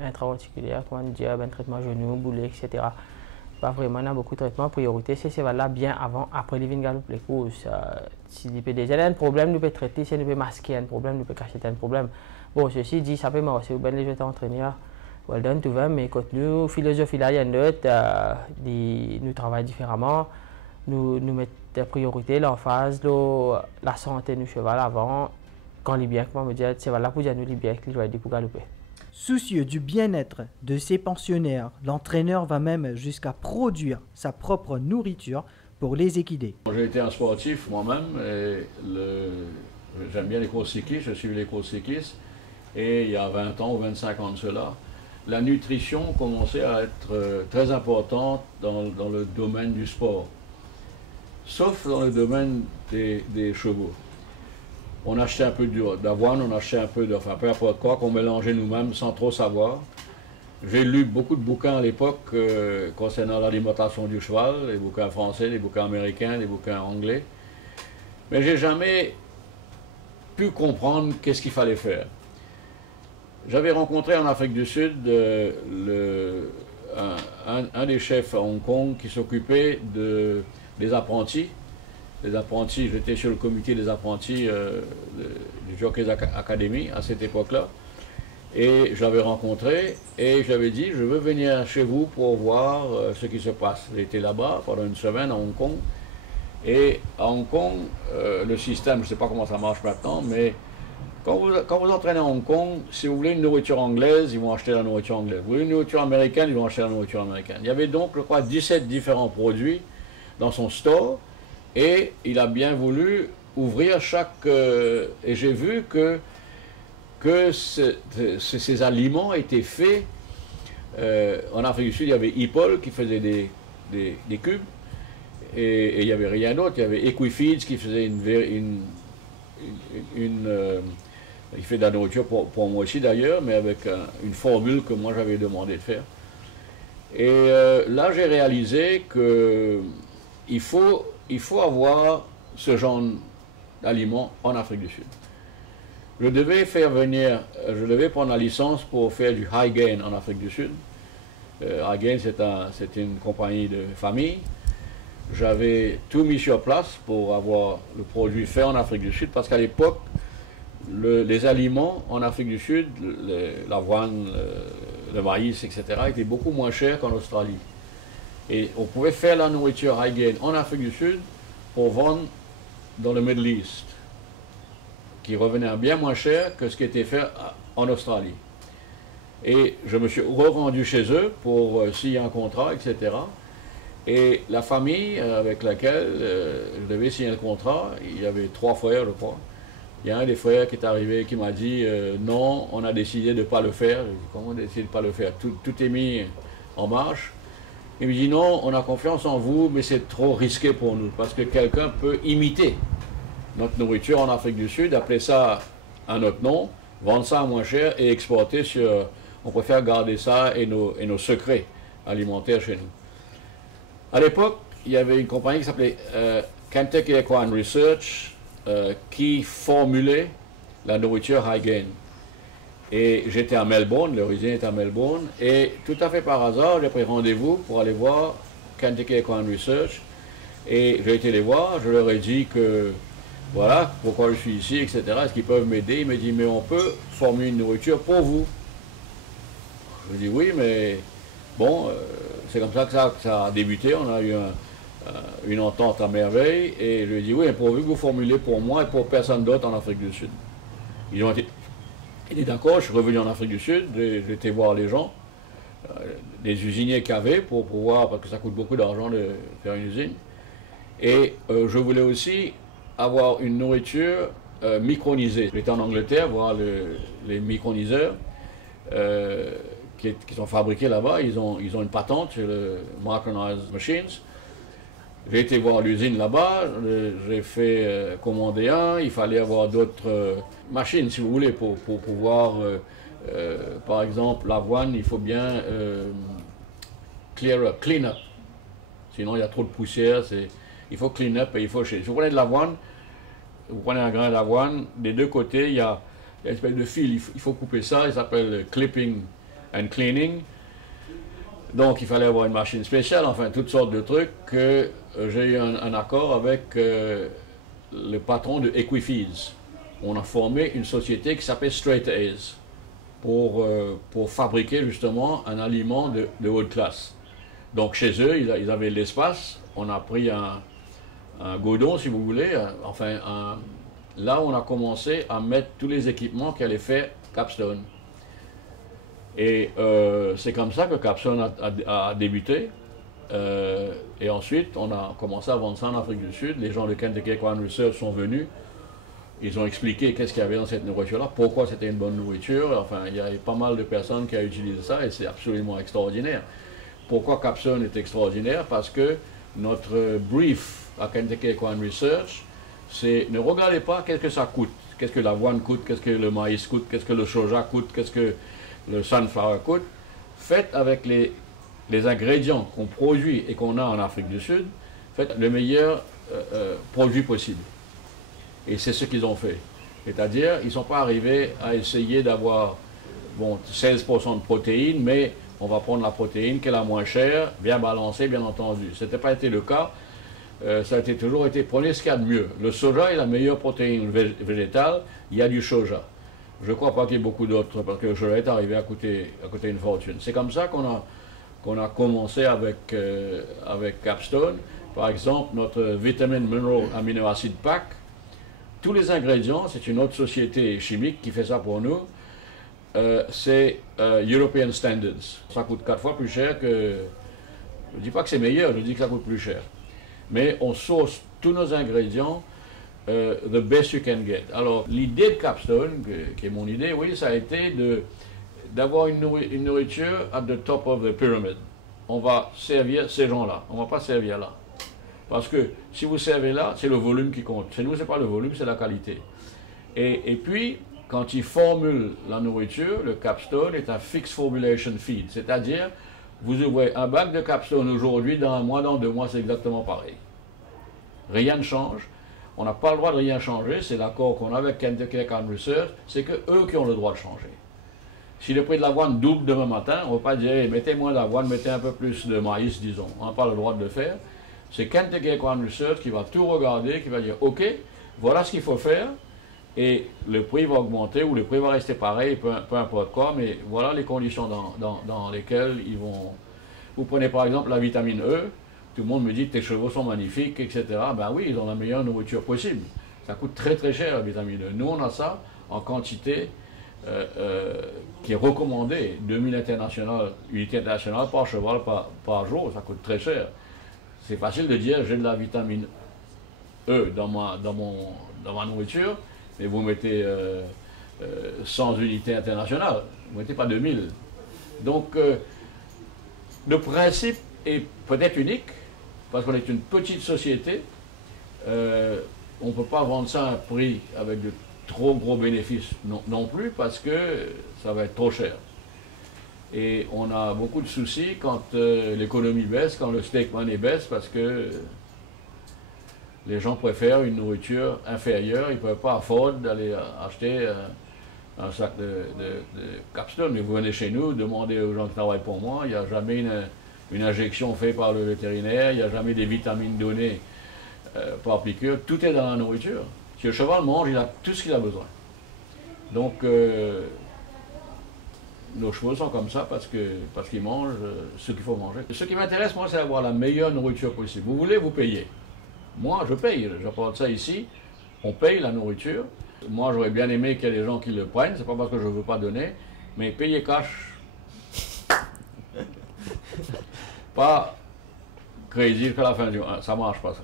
intra-articulaire, comment dire, ben traitement genou, boulet, etc. Pas vraiment, on a beaucoup de traitements. Priorité, c'est ces là bien avant, après les vignes galopes les courses. Si il peut déjà un problème, nous peut traiter, si nous peut masquer un problème, nous peut cacher un problème. Bon, ceci dit, ça peut marcher, ou bien les jeunes entraîneurs, well done to them, mais quand nous, philosophie là, il y a une autre, nous travaillons différemment. Nous mettons des priorités, l'emphase, la santé du cheval avant, quand les biens, comment me dire, c'est là pour dire nous les biens qu'il doit aider pour galoper. Soucieux du bien-être de ses pensionnaires, l'entraîneur va même jusqu'à produire sa propre nourriture pour les équidés. J'ai été un sportif moi-même, et j'aime bien les courses cyclistes, je suis les courses cyclistes, et il y a 20 ans ou 25 ans de cela, la nutrition commençait à être très importante dans le domaine du sport. Sauf dans le domaine des chevaux. On achetait un peu d'avoine, on achetait un peu de, enfin peu importe quoi, qu'on mélangeait nous-mêmes sans trop savoir. J'ai lu beaucoup de bouquins à l'époque concernant l'alimentation du cheval, les bouquins français, les bouquins américains, les bouquins anglais. Mais j'ai jamais pu comprendre qu'est-ce qu'il fallait faire. J'avais rencontré en Afrique du Sud un des chefs à Hong Kong qui s'occupait des apprentis. Les apprentis, j'étais sur le comité des apprentis du Jockey's Academy à cette époque-là. Et je l'avais rencontré et je lui avais dit, je veux venir chez vous pour voir ce qui se passe. J'étais là-bas pendant une semaine à Hong Kong. Et à Hong Kong, le système, je ne sais pas comment ça marche maintenant, mais quand vous entraînez à Hong Kong, si vous voulez une nourriture anglaise, ils vont acheter la nourriture anglaise. Vous voulez une nourriture américaine, ils vont acheter la nourriture américaine. Il y avait donc, je crois, 17 différents produits dans son store. Et il a bien voulu ouvrir chaque... et j'ai vu que ces aliments étaient faits. En Afrique du Sud, il y avait Ipol qui faisait des cubes. Et il n'y avait rien d'autre. Il y avait Equifeeds qui faisait il fait de la nourriture pour moi aussi d'ailleurs, mais avec une formule que moi j'avais demandé de faire. Et là, j'ai réalisé qu'il faut avoir ce genre d'aliments en Afrique du Sud. Je devais prendre la licence pour faire du high gain en Afrique du Sud. High gain, c'est une compagnie de famille. J'avais tout mis sur place pour avoir le produit fait en Afrique du Sud, parce qu'à l'époque, les aliments en Afrique du Sud, l'avoine, le maïs, etc., étaient beaucoup moins chers qu'en Australie. Et on pouvait faire la nourriture high gain en Afrique du Sud pour vendre dans le Middle East, qui revenait bien moins cher que ce qui était fait en Australie. Et je me suis rendu chez eux pour signer un contrat, etc. Et la famille avec laquelle je devais signer le contrat, il y avait 3 frères, je crois. Il y a un des frères qui est arrivé qui m'a dit non, on a décidé de ne pas le faire. J'ai dit, comment on a décidé de ne pas le faire? Tout est mis en marche. Il me dit non, on a confiance en vous, mais c'est trop risqué pour nous, parce que quelqu'un peut imiter notre nourriture en Afrique du Sud, appeler ça à notre nom, vendre ça à moins cher et exporter sur... On préfère garder ça et nos secrets alimentaires chez nous. À l'époque, il y avait une compagnie qui s'appelait Kentucky Equine Research qui formulait la nourriture high gain. Et j'étais à Melbourne, leur usine était à Melbourne, et tout à fait par hasard, j'ai pris rendez-vous pour aller voir Kentucky Equine Research. Et j'ai été les voir, je leur ai dit que voilà, pourquoi je suis ici, etc. Est-ce qu'ils peuvent m'aider? Il m'a dit, mais on peut former une nourriture pour vous. Je lui ai dit oui, mais bon, c'est comme ça que ça a débuté. On a eu une entente à merveille. Et je lui ai dit, oui, pourvu que vous formulez pour moi et pour personne d'autre en Afrique du Sud. Ils ont été d'accord, je suis revenu en Afrique du Sud, j'ai été voir les gens, des usiniers qu'il y avait pour pouvoir, parce que ça coûte beaucoup d'argent de faire une usine. Et je voulais aussi avoir une nourriture micronisée. J'étais en Angleterre voir les microniseurs qui sont fabriqués là-bas. Ils ont une patente sur le Micronized Machines. J'ai été voir l'usine là-bas, j'ai fait commander un, il fallait avoir d'autres machines si vous voulez pour pouvoir, par exemple l'avoine, il faut bien clean up, sinon il y a trop de poussière, il faut clean up et il faut si vous prenez de l'avoine, vous prenez un grain d'avoine, des deux côtés il y a une espèce de fil, il faut couper ça, il s'appelle clipping and cleaning. Donc il fallait avoir une machine spéciale, enfin toutes sortes de trucs que j'ai eu un accord avec le patron de Equifeeds. On a formé une société qui s'appelle Straight A's pour fabriquer justement un aliment de haute classe. Donc chez eux, ils avaient l'espace, on a pris un godon si vous voulez, là on a commencé à mettre tous les équipements qu'allait faire Capstone. Et c'est comme ça que Capstone a débuté. Et ensuite, on a commencé à vendre ça en Afrique du Sud. Les gens de Kentucky Equine Research sont venus. Ils ont expliqué qu'est-ce qu'il y avait dans cette nourriture-là, pourquoi c'était une bonne nourriture. Enfin, il y a pas mal de personnes qui ont utilisé ça et c'est absolument extraordinaire. Pourquoi Capstone est extraordinaire? Parce que notre brief à Kentucky Equine Research, c'est ne regardez pas qu'est-ce que ça coûte. Qu'est-ce que l'avoine coûte, qu'est-ce que le maïs coûte, qu'est-ce que le soja coûte, qu'est-ce que le sunflower coûte. Faites avec les ingrédients qu'on produit et qu'on a en Afrique du Sud, faites le meilleur produit possible. Et c'est ce qu'ils ont fait. C'est-à-dire, ils ne sont pas arrivés à essayer d'avoir 16% de protéines, mais on va prendre la protéine qui est la moins chère, bien balancée, bien entendu. Ce n'était pas été le cas. Ça a toujours été, prenez ce qu'il y a de mieux. Le soja est la meilleure protéine végétale, il y a du soja. Je ne crois pas qu'il y ait beaucoup d'autres, parce que le soja est arrivé à coûter une fortune. C'est comme ça qu'on a commencé avec Capstone. Par exemple, notre Vitamin Mineral Amino Acid Pack, tous les ingrédients, c'est une autre société chimique qui fait ça pour nous, c'est European Standards. Ça coûte 4 fois plus cher que... Je ne dis pas que c'est meilleur, je dis que ça coûte plus cher. Mais on source tous nos ingrédients the best you can get. Alors, l'idée de Capstone, qui est mon idée, oui, ça a été d'avoir une nourriture at the top of the pyramid. On va servir ces gens-là, on ne va pas servir là. Parce que si vous servez là, c'est le volume qui compte. Chez nous, ce n'est pas le volume, c'est la qualité. Et puis, quand ils formulent la nourriture, le Capstone est un fixed formulation feed. C'est-à-dire, vous ouvrez un bac de Capstone aujourd'hui, dans un mois, dans 2 mois, c'est exactement pareil. Rien ne change. On n'a pas le droit de rien changer. C'est l'accord qu'on a avec Kentucky Equine Research. C'est qu'eux qui ont le droit de changer. Si le prix de l'avoine double demain matin, on ne va pas dire hey, mettez moins d'avoine, mettez un peu plus de maïs, disons. On n'a pas le droit de le faire. C'est Kentucky Equine Research qui va tout regarder, qui va dire ok, voilà ce qu'il faut faire, et le prix va augmenter ou le prix va rester pareil, peu importe quoi, mais voilà les conditions dans lesquelles ils vont. Vous prenez par exemple la vitamine E, tout le monde me dit que tes chevaux sont magnifiques, etc. Ben oui, ils ont la meilleure nourriture possible. Ça coûte très très cher la vitamine E. Nous on a ça en quantité qui est recommandée, 2000 unités internationales par cheval par jour, ça coûte très cher. C'est facile de dire j'ai de la vitamine E dans ma nourriture, mais vous mettez 100 unités internationales, vous ne mettez pas 2000. Donc le principe est peut-être unique, parce qu'on est une petite société, on ne peut pas vendre ça à un prix avec de trop gros bénéfices non plus, parce que ça va être trop cher. Et on a beaucoup de soucis quand l'économie baisse, quand le steak money baisse, parce que les gens préfèrent une nourriture inférieure, ils ne peuvent pas afford d'aller acheter un sac de Capstone. Mais vous venez chez nous, demandez aux gens qui travaillent pour moi, il n'y a jamais une injection faite par le vétérinaire, il n'y a jamais des vitamines données par piqûre, tout est dans la nourriture. Si le cheval mange, il a tout ce qu'il a besoin. Donc, nos chevaux sont comme ça parce qu'ils mangent ce qu'il faut manger. Ce qui m'intéresse, moi, c'est d'avoir la meilleure nourriture possible. Vous voulez, vous payez. Moi, je paye. J'apporte ça ici. On paye la nourriture. Moi, j'aurais bien aimé qu'il y ait des gens qui le prennent. C'est pas parce que je ne veux pas donner. Mais payer cash. Pas crazy jusqu'à la fin du mois. Ça ne marche pas, ça.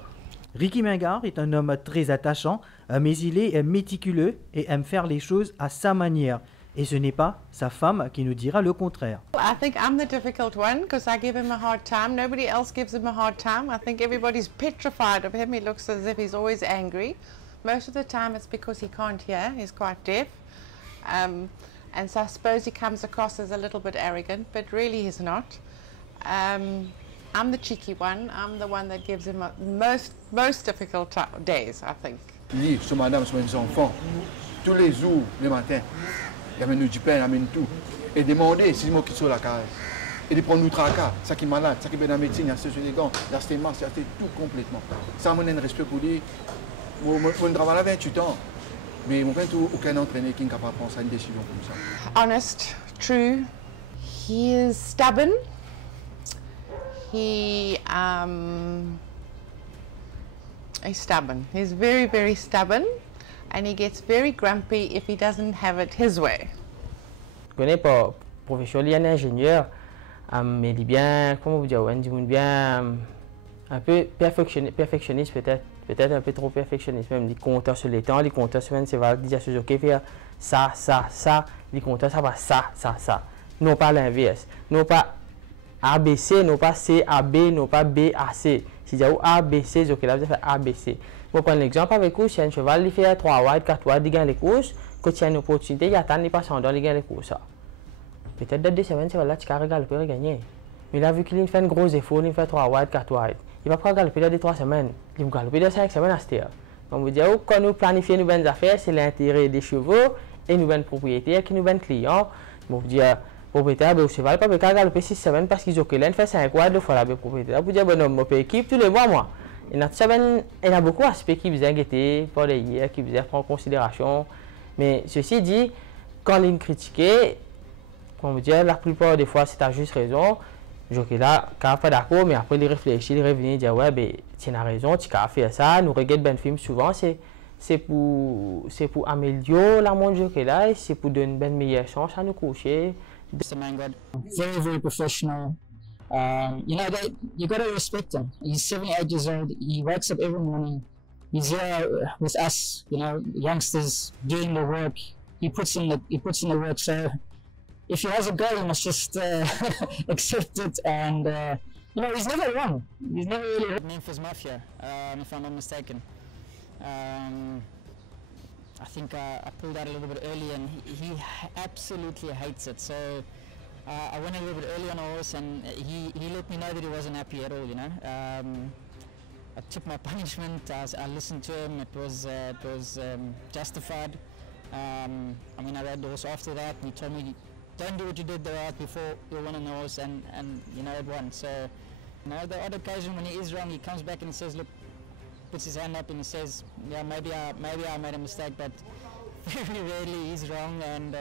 Ricky Mingard est un homme très attachant, mais il est méticuleux et aime faire les choses à sa manière. Et ce n'est pas sa femme qui nous dira le contraire. I think I'm the difficult one because I give him a hard time. Nobody else gives him a hard time. I think everybody's petrified of him. He looks as if he's always angry. Most of the time it's because he can't hear. He's quite deaf. And so I suppose he comes across as a little bit arrogant, but really he's not. I'm the cheeky one. I'm the one that gives him most difficult days, I think. Lui, son madame, son enfant, tous les jours, le matin, il amène nous du pain, il amène tout. Et demander si moi qui suis sur la case. Et de prendre nous tracas, ça qui est malade, ça qui est dans la médecine, il a acheté sur les gants, il a acheté masque, il a acheté tout complètement. Ça m'a un respect pour lui. Moi, je travaille à 28 ans, mais je n'ai aucun entraîneur qui est capable de prendre une décision comme ça. Honest, true. He is stubborn. He's stubborn. He's very, very stubborn. And he gets very grumpy if he doesn't have it his way. Je connais pas professionnel, il est ingénieur, mais il est bien, comment vous dire, bien un peu perfectionniste peut-être un peu trop perfectionniste même. Il compte sur les temps, il compte sur c'est va dire ce ok faire ça, il compte ça va ça. Non pas l'inverse, non pas ABC, non pas CAB, non pas BAC. Si j'ai A, B, C, ok, là vous avez A, B, C. Pour prendre l'exemple avec vous, si un cheval il fait 3 wide, 4 wide, il gagne les courses, quand il y a une opportunité, il attend, il passe en dehors, il gagne les courses. Peut-être dans 2 semaines, ce cheval-là, tu peux galoper et gagner. Mais là, vu qu'il fait un gros effort, il fait 3 wide, 4 wide, il va pas galoper dans 3 semaines, il va galoper dans 5 semaines à cette heure. Donc, vous dire, quand nous planifions nos bonnes affaires, c'est l'intérêt des chevaux et nos bonnes propriétaires qui nous bonnes clients. Bon, vous dire, propriétaire, le cheval, pas galoper 6 semaines parce qu'ils ont qu'il fait 5 wide, 2 fois la propriétaire. Vous dire, bon, on peut équipe tous les mois. Il y a beaucoup d'aspects qui vous inquiéter, pas les hier, qui vous prendre en considération. Mais ceci dit, quand il est critiqué, comme vous dire, la plupart des fois, c'est à juste raison. Je suis là, pas d'accord, mais après, il réfléchit, il revient, il dit, ouais, ben, tu as raison, tu as fait ça. Nous regardons ben film souvent, c'est pour améliorer la monde je suis là, et c'est pour donner une meilleure chance à nous coucher. Mr. Mangard, very, very professional. You know, you got to respect him. He's 78 years old. He wakes up every morning. He's here with us, you know, youngsters doing the work. He puts in the work. So if he has a goal, he must just accept it. And you know, he's never wrong. He's never really wrong. Memphis Mafia, if I'm not mistaken. I think I pulled out a little bit early, and he absolutely hates it. So. I went a little bit early on a horse, and he let me know that he wasn't happy at all, you know. I took my punishment, I listened to him, it was justified. I mean, I rode the horse after that, and he told me, don't do what you did the right before you won on the horse, and you know, it won. So, you know, the odd occasion when he is wrong, he comes back and he says, look, puts his hand up and he says, yeah, maybe I made a mistake, but very rarely he's wrong. And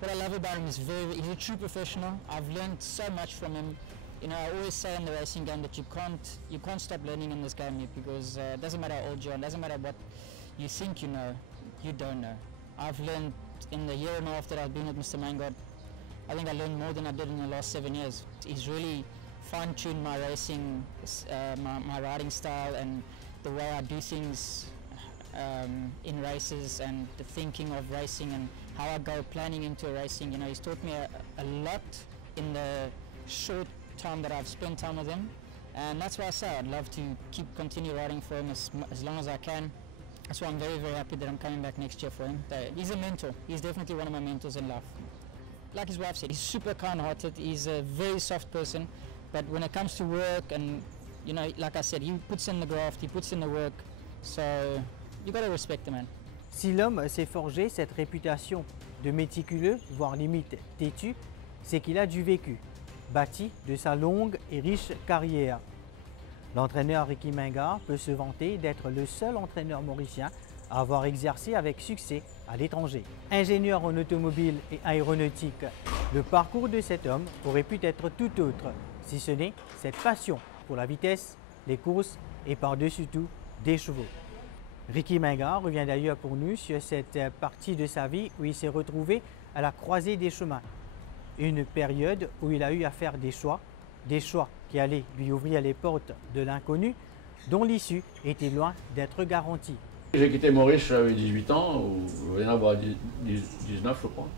what I love about him is he's a true professional. I've learned so much from him. You know, I always say in the racing game that you can't stop learning in this game because it doesn't matter how old you are, it doesn't matter what you think you know, you don't know. I've learned in the year and a half that I've been with Mr. Mangard, I think I learned more than I did in the last 7 years. He's really fine-tuned my racing, my riding style and the way I do things in races and the thinking of racing and how I go planning into racing. You know, he's taught me a lot in the short time that I've spent time with him, and that's why I say I'd love to continue riding for him as long as I can. That's why I'm very, very happy that I'm coming back next year for him. He's a mentor. He's definitely one of my mentors in life. Like his wife said, he's super kind-hearted. He's a very soft person, but when it comes to work and, you know, like I said, he puts in the graft, he puts in the work, so you gotta respect the man. Si l'homme s'est forgé cette réputation de méticuleux, voire limite têtu, c'est qu'il a du vécu, bâti de sa longue et riche carrière. L'entraîneur Ricky Mingard peut se vanter d'être le seul entraîneur mauricien avoir exercé avec succès à l'étranger. Ingénieur en automobile et aéronautique, le parcours de cet homme aurait pu être tout autre, si ce n'est cette passion pour la vitesse, les courses et par-dessus tout des chevaux. Ricky Mingard revient d'ailleurs pour nous sur cette partie de sa vie où il s'est retrouvé à la croisée des chemins. Une période où il a eu à faire des choix qui allaient lui ouvrir les portes de l'inconnu, dont l'issue était loin d'être garantie. J'ai quitté Maurice, j'avais 18 ans, ou je venais d'avoir 19 je crois.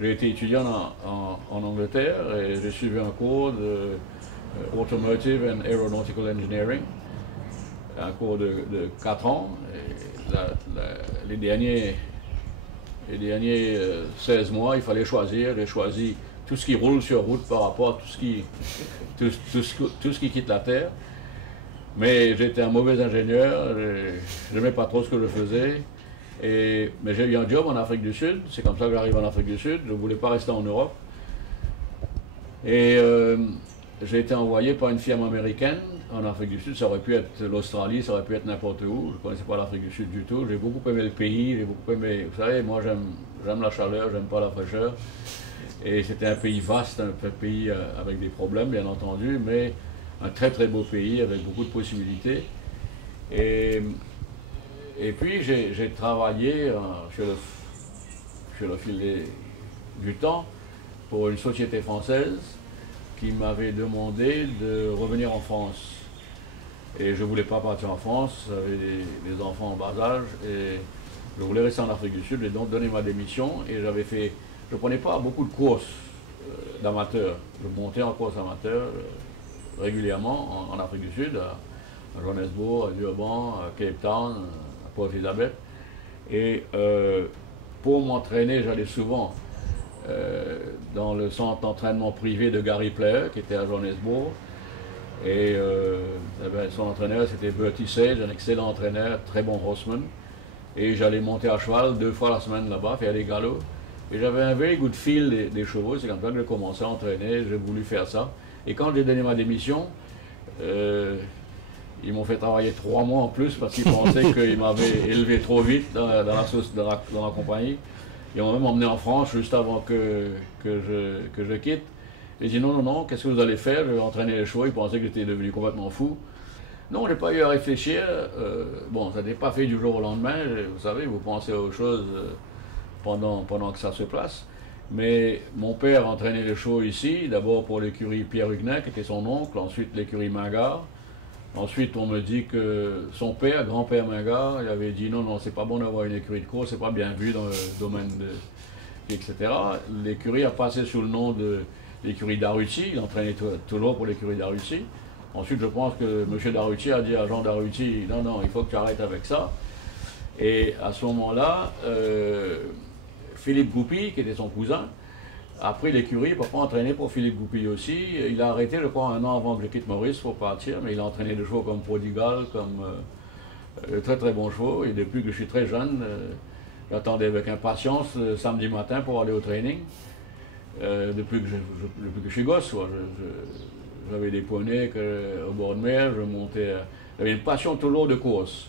J'ai été étudiant en Angleterre et j'ai suivi un cours de Automotive and Aeronautical Engineering, un cours de 4 ans. Et les derniers 16 mois, il fallait choisir. J'ai choisi tout ce qui roule sur route par rapport à tout ce qui quitte la Terre. Mais j'étais un mauvais ingénieur, je n'aimais pas trop ce que je faisais. Mais j'ai eu un job en Afrique du Sud, c'est comme ça que j'arrive en Afrique du Sud, je ne voulais pas rester en Europe. Et j'ai été envoyé par une firme américaine en Afrique du Sud, ça aurait pu être l'Australie, ça aurait pu être n'importe où, je ne connaissais pas l'Afrique du Sud du tout. J'ai beaucoup aimé le pays, j'ai beaucoup aimé, vous savez, moi j'aime la chaleur, j'aime pas la fraîcheur. Et c'était un pays vaste, un pays avec des problèmes bien entendu, mais un très très beau pays avec beaucoup de possibilités. Et puis j'ai travaillé sur le fil du temps pour une société française qui m'avait demandé de revenir en France. Et je ne voulais pas partir en France, j'avais des enfants en bas âge et je voulais rester en Afrique du Sud. J'ai donc donné ma démission et je ne prenais pas beaucoup de courses d'amateurs. Je montais en course amateur régulièrement en Afrique du Sud, à Johannesburg, à Durban, à Cape Town, à Port Elizabeth. Et pour m'entraîner, j'allais souvent dans le centre d'entraînement privé de Gary Player, qui était à Johannesburg. Et son entraîneur, c'était Bertie Sage, un excellent entraîneur, très bon horseman. Et j'allais monter à cheval 2 fois la semaine là-bas, faire des galops. Et j'avais un very good feel des chevaux, c'est comme ça que j'ai commencé à entraîner, j'ai voulu faire ça. Et quand j'ai donné ma démission, ils m'ont fait travailler 3 mois en plus parce qu'ils pensaient qu'ils m'avaient élevé trop vite dans la compagnie. Ils m'ont même emmené en France juste avant que je quitte. J'ai dit non, qu'est-ce que vous allez faire? Je vais entraîner les chevaux. Ils pensaient que j'étais devenu complètement fou. Non, je n'ai pas eu à réfléchir. Bon, ça n'est pas fait du jour au lendemain. Vous savez, vous pensez aux choses pendant que ça se place. Mais mon père entraînait les chevaux ici, d'abord pour l'écurie Pierre Huguenin, qui était son oncle, ensuite l'écurie Mingard. Ensuite, on me dit que son père, grand-père Mingard, il avait dit non, c'est pas bon d'avoir une écurie de course, c'est pas bien vu dans le domaine etc. L'écurie a passé sous le nom de l'écurie Darucci, il entraînait toujours pour l'écurie Darucci. Ensuite, je pense que M. Darucci a dit à Jean Darucci, non, il faut que tu arrêtes avec ça. Et à ce moment-là, Philippe Goupy, qui était son cousin, a pris l'écurie pour pas entraîner pour Philippe Goupy aussi. Il a arrêté, je crois, 1 an avant que je quitte Maurice pour partir, mais il a entraîné des chevaux comme Prodigal, comme très très bons chevaux. Et depuis que je suis très jeune, j'attendais avec impatience le samedi matin pour aller au training. Depuis que je suis gosse, j'avais des poneys au bord de mer, je montais. J'avais une passion toujours de course.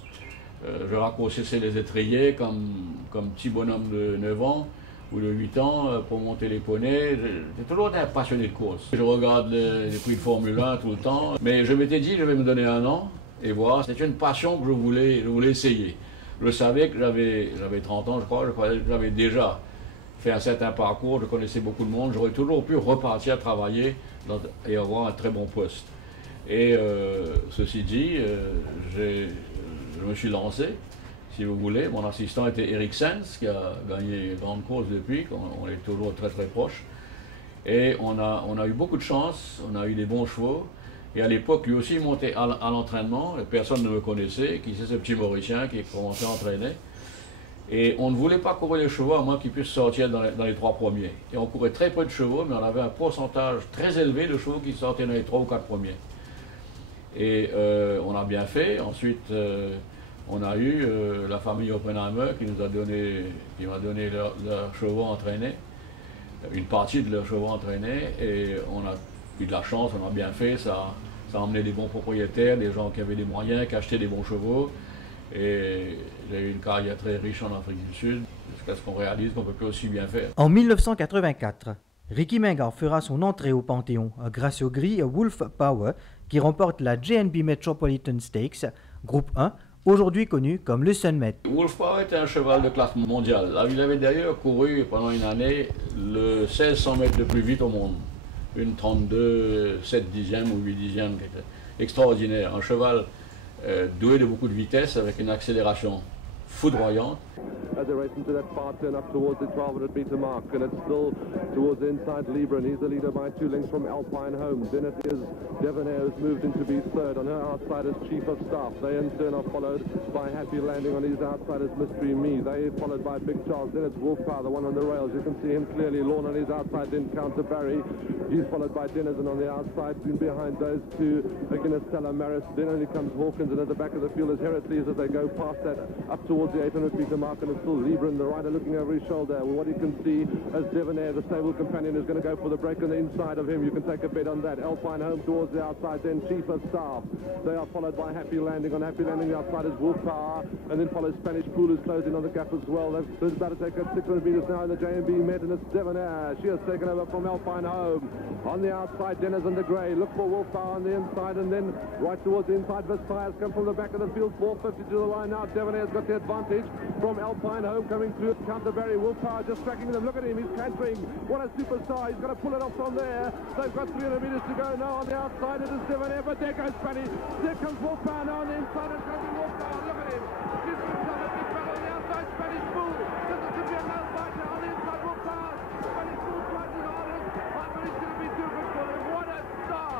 Je raccourcissais les étriers comme petit bonhomme de 9 ans ou de 8 ans pour monter les poneys. J'ai toujours été un passionné de course. Je regarde les prix de Formule 1 tout le temps, mais je m'étais dit je vais me donner 1 an et voir. C'était une passion que je voulais essayer. Je savais que j'avais 30 ans, je crois que j'avais déjà fait un certain parcours, je connaissais beaucoup de monde, j'aurais toujours pu repartir travailler et avoir un très bon poste. Et ceci dit, je me suis lancé, si vous voulez. Mon assistant était Eric Sens, qui a gagné une grande course depuis, on est toujours très très proches. Et on a eu beaucoup de chance, on a eu des bons chevaux. Et à l'époque, lui aussi montait à l'entraînement, et personne ne me connaissait, qui c'est ce petit Mauricien qui commençait à entraîner. Et on ne voulait pas courir les chevaux à moins qu'ils puissent sortir dans les 3 premiers. Et on courait très peu de chevaux, mais on avait un pourcentage très élevé de chevaux qui sortaient dans les 3 ou 4 premiers. Et on a bien fait. Ensuite, on a eu la famille Oppenheimer qui m'a donné leurs chevaux entraînés, une partie de leurs chevaux entraînés, et on a eu de la chance, on a bien fait. Ça a emmené des bons propriétaires, des gens qui avaient des moyens, qui achetaient des bons chevaux. Et j'ai eu une carrière très riche en Afrique du Sud, jusqu'à ce qu'on réalise qu'on ne peut plus aussi bien faire. En 1984, Ricky Mengard fera son entrée au Panthéon grâce au gris Wolf Power qui remporte la JNB Metropolitan Stakes, groupe 1, aujourd'hui connu comme le Sunmet. Wolf Power était un cheval de classe mondiale. Il avait d'ailleurs couru pendant une année le 1600 mètres de plus vite au monde. Une 32, 7 dixièmes ou 8 dixièmes, qui était extraordinaire. Un cheval doué de beaucoup de vitesse avec une accélération foudroyante. As they race into that far turn up towards the 1200 meter mark, and it's still towards the inside Libra, and he's the leader by 2 lengths from Alpine Home. Then it is Devonair who's moved into be third. On her outside is Chief of Staff. They in turn are followed by Happy Landing. On his outside is Mystery Me. They followed by Big Charles. Then it's Wolfpower, the one on the rails. You can see him clearly. Lorne on his outside, then Counter Barry. He's followed by Denizen on the outside. Then behind those two, again it's Stella Maris. Then only comes Hawkins, and at the back of the field is Heracles as they go past that up towards the 800 meter mark, and it's still Libra and the rider looking over his shoulder. Well, what you can see as Devonair, the stable companion, is going to go for the break on the inside of him. You can take a bet on that. Alpine Home towards the outside, then Chief of Staff. They are followed by Happy Landing. On Happy Landing, the outside is Wolfpower, and then follows Spanish Pool, who's closing on the gap as well. They're about to take up 600 metres now in the JMB Met, and it's Devonair. She has taken over from Alpine Home. On the outside, Dennis and the Grey. Look for Wolfpower on the inside, and then right towards the inside, Versailles come from the back of the field. 450 to the line now. Devonair's got the advantage from Alpine Home coming through. Canterbury, Wolfpower just tracking them. Look at him, he's cantering. What a superstar. He's going to pull it off from there. They've got 300 metres to go now. On the outside, it is Devonair, but there goes Spanish. There comes Wolfpower now on the inside. It's going to be Wolfpower. Look at him. Gives himself a big battle on the outside. Spanish Bull. This is to be a low fight now on the inside. Wolfpower. Spanish Bull tries his hardest. I think it's going to be too good for him. What a star.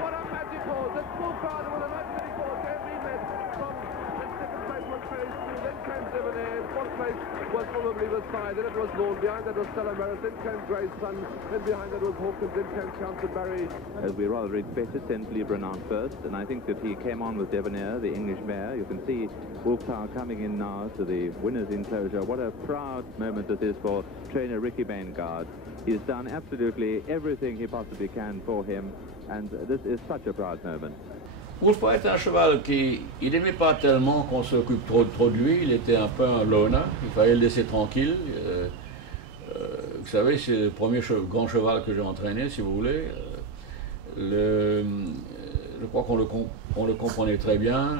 What a magic horse. It's Wolfpower with a magic horse. Every met from the second place was Spanish Bull. Then came Devonair. Fourth place was probably the side. Then it was Lorne. Behind that was Stella Maris. Then came Gray's Son. Then behind that was Hawkins. Then came Canterbury. We rather expected St. Libran on first, and I think that he came on with Devonair, the English mare. You can see Wolfpower coming in now to the winner's enclosure. What a proud moment this is for trainer Ricky Mengard. He's done absolutely everything he possibly can for him, and this is such a proud moment. Wolfpower est un cheval qui n'aimait pas tellement qu'on s'occupe trop de lui. Il était un peu un loner, il fallait le laisser tranquille. Vous savez, c'est le premier grand cheval que j'ai entraîné, si vous voulez. Je crois qu'on le comprenait très bien.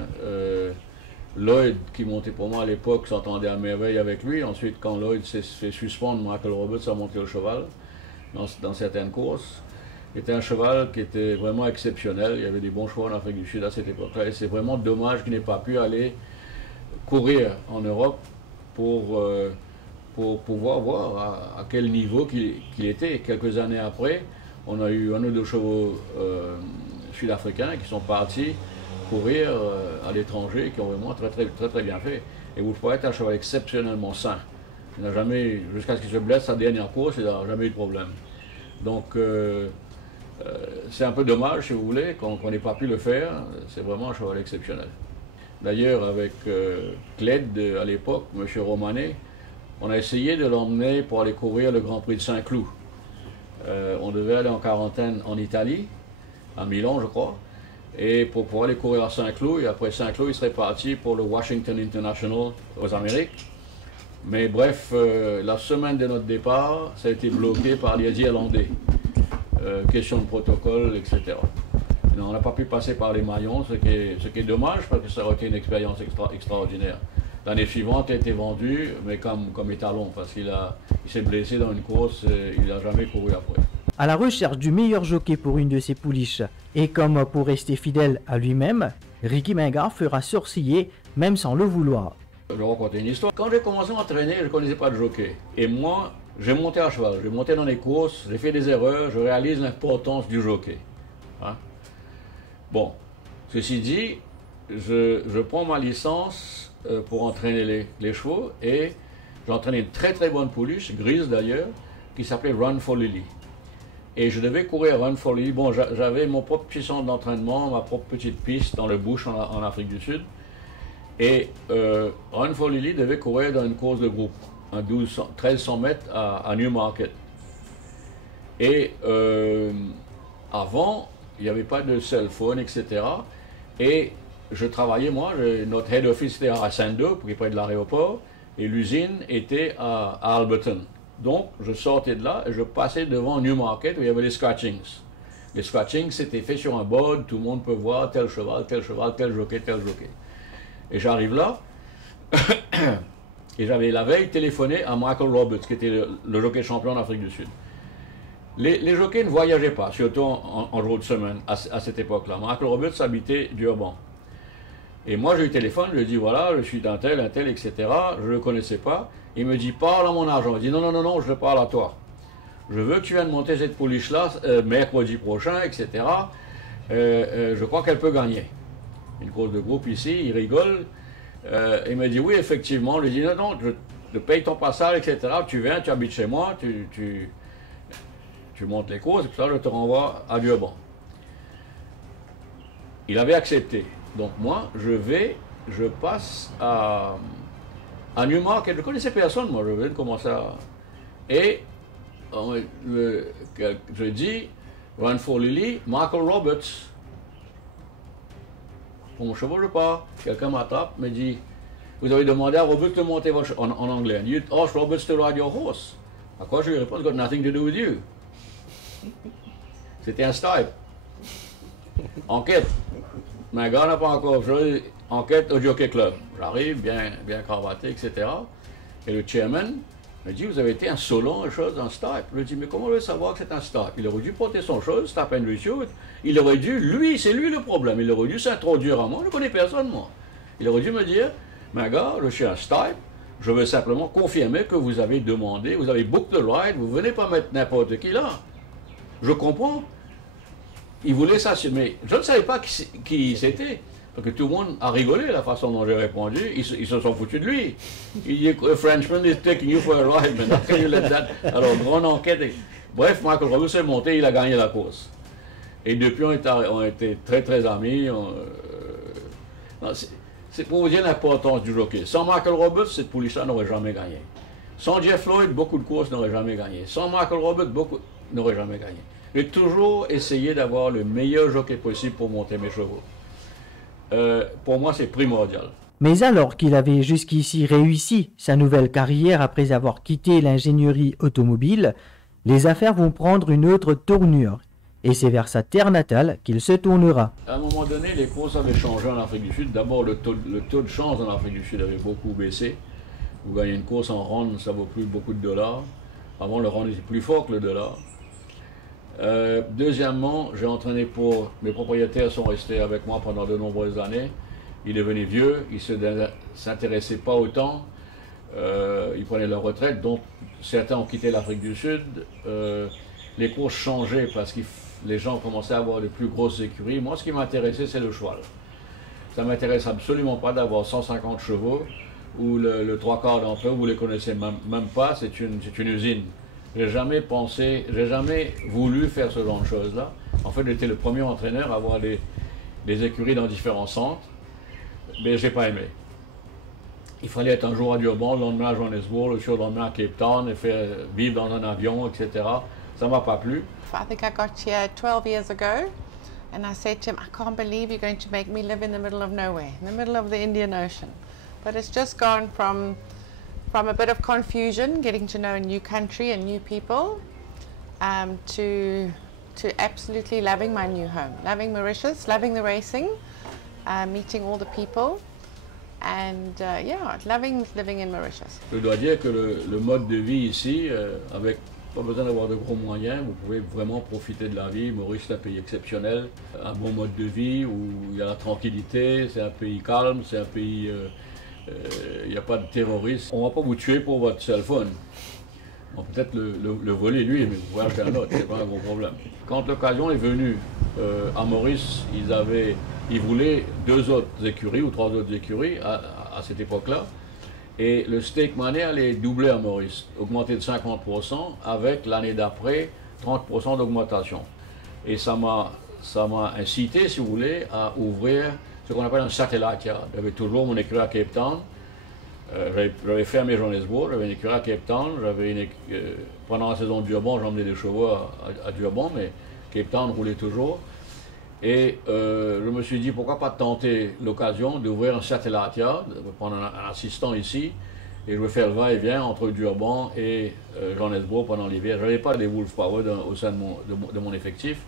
Lloyd, qui montait pour moi à l'époque, s'entendait à merveille avec lui. Ensuite, quand Lloyd s'est fait suspendre, Michael Roberts a monté le cheval dans certaines courses. C'était un cheval qui était vraiment exceptionnel. Il y avait des bons chevaux en Afrique du Sud à cette époque-là. Et c'est vraiment dommage qu'il n'ait pas pu aller courir en Europe pour pouvoir voir à quel niveau qu'il était. Quelques années après, on a eu un ou deux chevaux sud-africains qui sont partis courir à l'étranger, qui ont vraiment très bien fait. Et Wolfpower est un cheval exceptionnellement sain. Il n'a jamais, jusqu'à ce qu'il se blesse sa dernière course, il n'a jamais eu de problème. Donc c'est un peu dommage, si vous voulez, qu'on n'ait pas pu le faire. C'est vraiment un cheval exceptionnel. D'ailleurs, avec Cled à l'époque, M. Romanet, on a essayé de l'emmener pour aller courir le Grand Prix de Saint-Cloud. On devait aller en quarantaine en Italie, à Milan je crois, et pour pouvoir aller courir à Saint-Cloud, et après Saint-Cloud il serait parti pour le Washington International aux Amériques. Mais bref, la semaine de notre départ, ça a été bloqué par les Irlandais. Question de protocole, etc. Non, on n'a pas pu passer par les maillons, ce qui est dommage parce que ça aurait été une expérience extraordinaire. L'année suivante, il a été vendu, mais comme étalon, parce qu'il s'est blessé dans une course et il n'a jamais couru après. À la recherche du meilleur jockey pour une de ses pouliches, et comme pour rester fidèle à lui-même, Ricky Mengard fera sourciller, même sans le vouloir. Je vais raconter une histoire. Quand j'ai commencé à entraîner, je ne connaissais pas de jockey. Et moi, j'ai monté à cheval, j'ai monté dans les courses, j'ai fait des erreurs, je réalise l'importance du jockey. Hein? Bon, ceci dit, je prends ma licence pour entraîner les chevaux et j'ai entraîné une très bonne pouliche, grise d'ailleurs, qui s'appelait Run for Lily. Et je devais courir Run for Lily. Bon, j'avais mon propre petit centre d'entraînement, ma propre petite piste dans le bush en Afrique du Sud. Et Run for Lily devait courir dans une course de groupe, un 1300 mètres à Newmarket. Et avant, il n'y avait pas de cell phone, etc. Et je travaillais, moi, notre head office était à Sando, près de l'aéroport, et l'usine était à Alberton. Donc, je sortais de là et je passais devant Newmarket où il y avait les scratchings. Les scratchings, c'était fait sur un board, tout le monde peut voir tel cheval, tel jockey, tel jockey. Et j'arrive là, et j'avais la veille téléphoné à Michael Roberts, qui était le jockey champion d'Afrique du Sud. Les jockeys ne voyageaient pas, surtout en jour de semaine, à cette époque-là. Michael Roberts habitait Durban. Et moi, je lui téléphone, je lui dis, voilà, je suis d'un tel, etc. Je ne le connaissais pas. Il me dit, parle à mon agent. Il dit, non, non, non, non, je parle à toi. Je veux que tu viennes monter cette pouliche-là mercredi prochain, etc. Je crois qu'elle peut gagner. Une course de groupe ici, il rigole. Il me dit, oui, effectivement. Je lui dis, non, non, je paye ton passage, etc. Tu viens, tu habites chez moi, tu montes les courses, et puis ça, je te renvoie à Durban. Il avait accepté. Donc moi, je passe à Newmarket. Je ne connaissais personne, moi, je venais de commencer à... Et je dis, Run for Lily, Michael Roberts. Pour mon cheval, je pars. Quelqu'un m'attrape, me dit, vous avez demandé à Roberts de monter votre cheval, en anglais. You asked Roberts to ride your horse. À quoi je lui réponds, it's got nothing to do with you. C'était un style. Enquête. Mais gars n'a pas encore joué. Enquête au Jockey Club. J'arrive, bien cravaté, etc. Et le chairman me dit, vous avez été un solon, une chose, un style. Je lui dis, mais comment vous savoir que c'est un style? Il aurait dû porter son chose, stop and reshoot. Il aurait dû, c'est lui le problème. Il aurait dû s'introduire à moi. Je ne connais personne, moi. Il aurait dû me dire, mais gars, je suis un style. Je veux simplement confirmer que vous avez demandé, vous avez booked the ride, vous ne venez pas mettre n'importe qui là. Je comprends. Il voulait s'assurer, mais je ne savais pas qui c'était. Parce que tout le monde a rigolé la façon dont j'ai répondu. Ils se sont foutus de lui. Il dit, a Frenchman is taking you for a ride, man. How can you let that? Alors, grande enquête. Bref, Michael Roberts est monté, il a gagné la course. Et depuis, on était très, très amis. C'est pour vous dire l'importance du jockey. Sans Michael Roberts, cette pouliche-là n'aurait jamais gagné. Sans Jeff Floyd, beaucoup de courses n'auraient jamais gagné. Sans Michael Roberts, beaucoup n'auraient jamais gagné. J'ai toujours essayé d'avoir le meilleur jockey possible pour monter mes chevaux. Pour moi, c'est primordial. Mais alors qu'il avait jusqu'ici réussi sa nouvelle carrière après avoir quitté l'ingénierie automobile, les affaires vont prendre une autre tournure. Et c'est vers sa terre natale qu'il se tournera. À un moment donné, les courses avaient changé en Afrique du Sud. D'abord, le taux de chance en Afrique du Sud avait beaucoup baissé. Vous gagnez une course en round, ça vaut plus beaucoup de dollars. Avant, le round était plus fort que le dollar. Deuxièmement, j'ai entraîné mes propriétaires sont restés avec moi pendant de nombreuses années. Ils devenaient vieux, ils ne s'intéressaient pas autant, ils prenaient leur retraite, donc certains ont quitté l'Afrique du Sud. Les courses changeaient parce que les gens commençaient à avoir de plus grosses écuries. Moi, ce qui m'intéressait, c'est le cheval. Ça ne m'intéresse absolument pas d'avoir 150 chevaux ou le trois quarts d'entre eux, vous ne les connaissez même pas, c'est une usine. J'ai jamais voulu faire ce genre de choses-là. En fait, j'étais le premier entraîneur à avoir des écuries dans différents centres, mais je n'ai pas aimé. Il fallait être un jour à Durban, le lendemain à Johannesburg, le surlendemain à Cape Town, et faire vivre dans un avion, etc. Ça ne m'a pas plu. I think I got here 12 years ago, and I said to him, I can't believe you're going to make me live in the middle of nowhere, in the middle of the Indian Ocean. But it's just gone from a bit of confusion, getting to know a new country and new people, to absolutely loving my new home, loving Mauritius, loving the racing, meeting all the people, and yeah, loving living in Mauritius. Je dois dire que le mode de vie ici, avec pas besoin d'avoir de gros moyens, vous pouvez vraiment profiter de la vie. Maurice, c'est un pays exceptionnel, un bon mode de vie où il y a la tranquillité, c'est un pays calme, c'est un pays... il n'y a pas de terroristes. On ne va pas vous tuer pour votre cell phone. Bon, peut-être le voler lui, mais vous voyez un autre, c'est pas un gros problème. Quand l'occasion est venue à Maurice, ils voulaient 2 autres écuries ou 3 autres écuries à cette époque-là. Et le stake money allait doubler à Maurice, augmenter de 50% avec l'année d'après 30% d'augmentation. Et ça m'a incité, si vous voulez, à ouvrir ce qu'on appelle un satellite yard. J'avais toujours mon écurie à Cape Town. J'avais fermé Johannesburg, j'avais une écurie à Cape Town. Pendant la saison de Durban, j'emmenais des chevaux à Durban, mais Cape Town roulait toujours. Et je me suis dit, pourquoi pas tenter l'occasion d'ouvrir un satellite yard, de prendre un assistant ici, et je vais faire le va-et-vient entre Durban et Johannesburg pendant l'hiver. Je n'avais pas des Wolf Power au sein de mon effectif.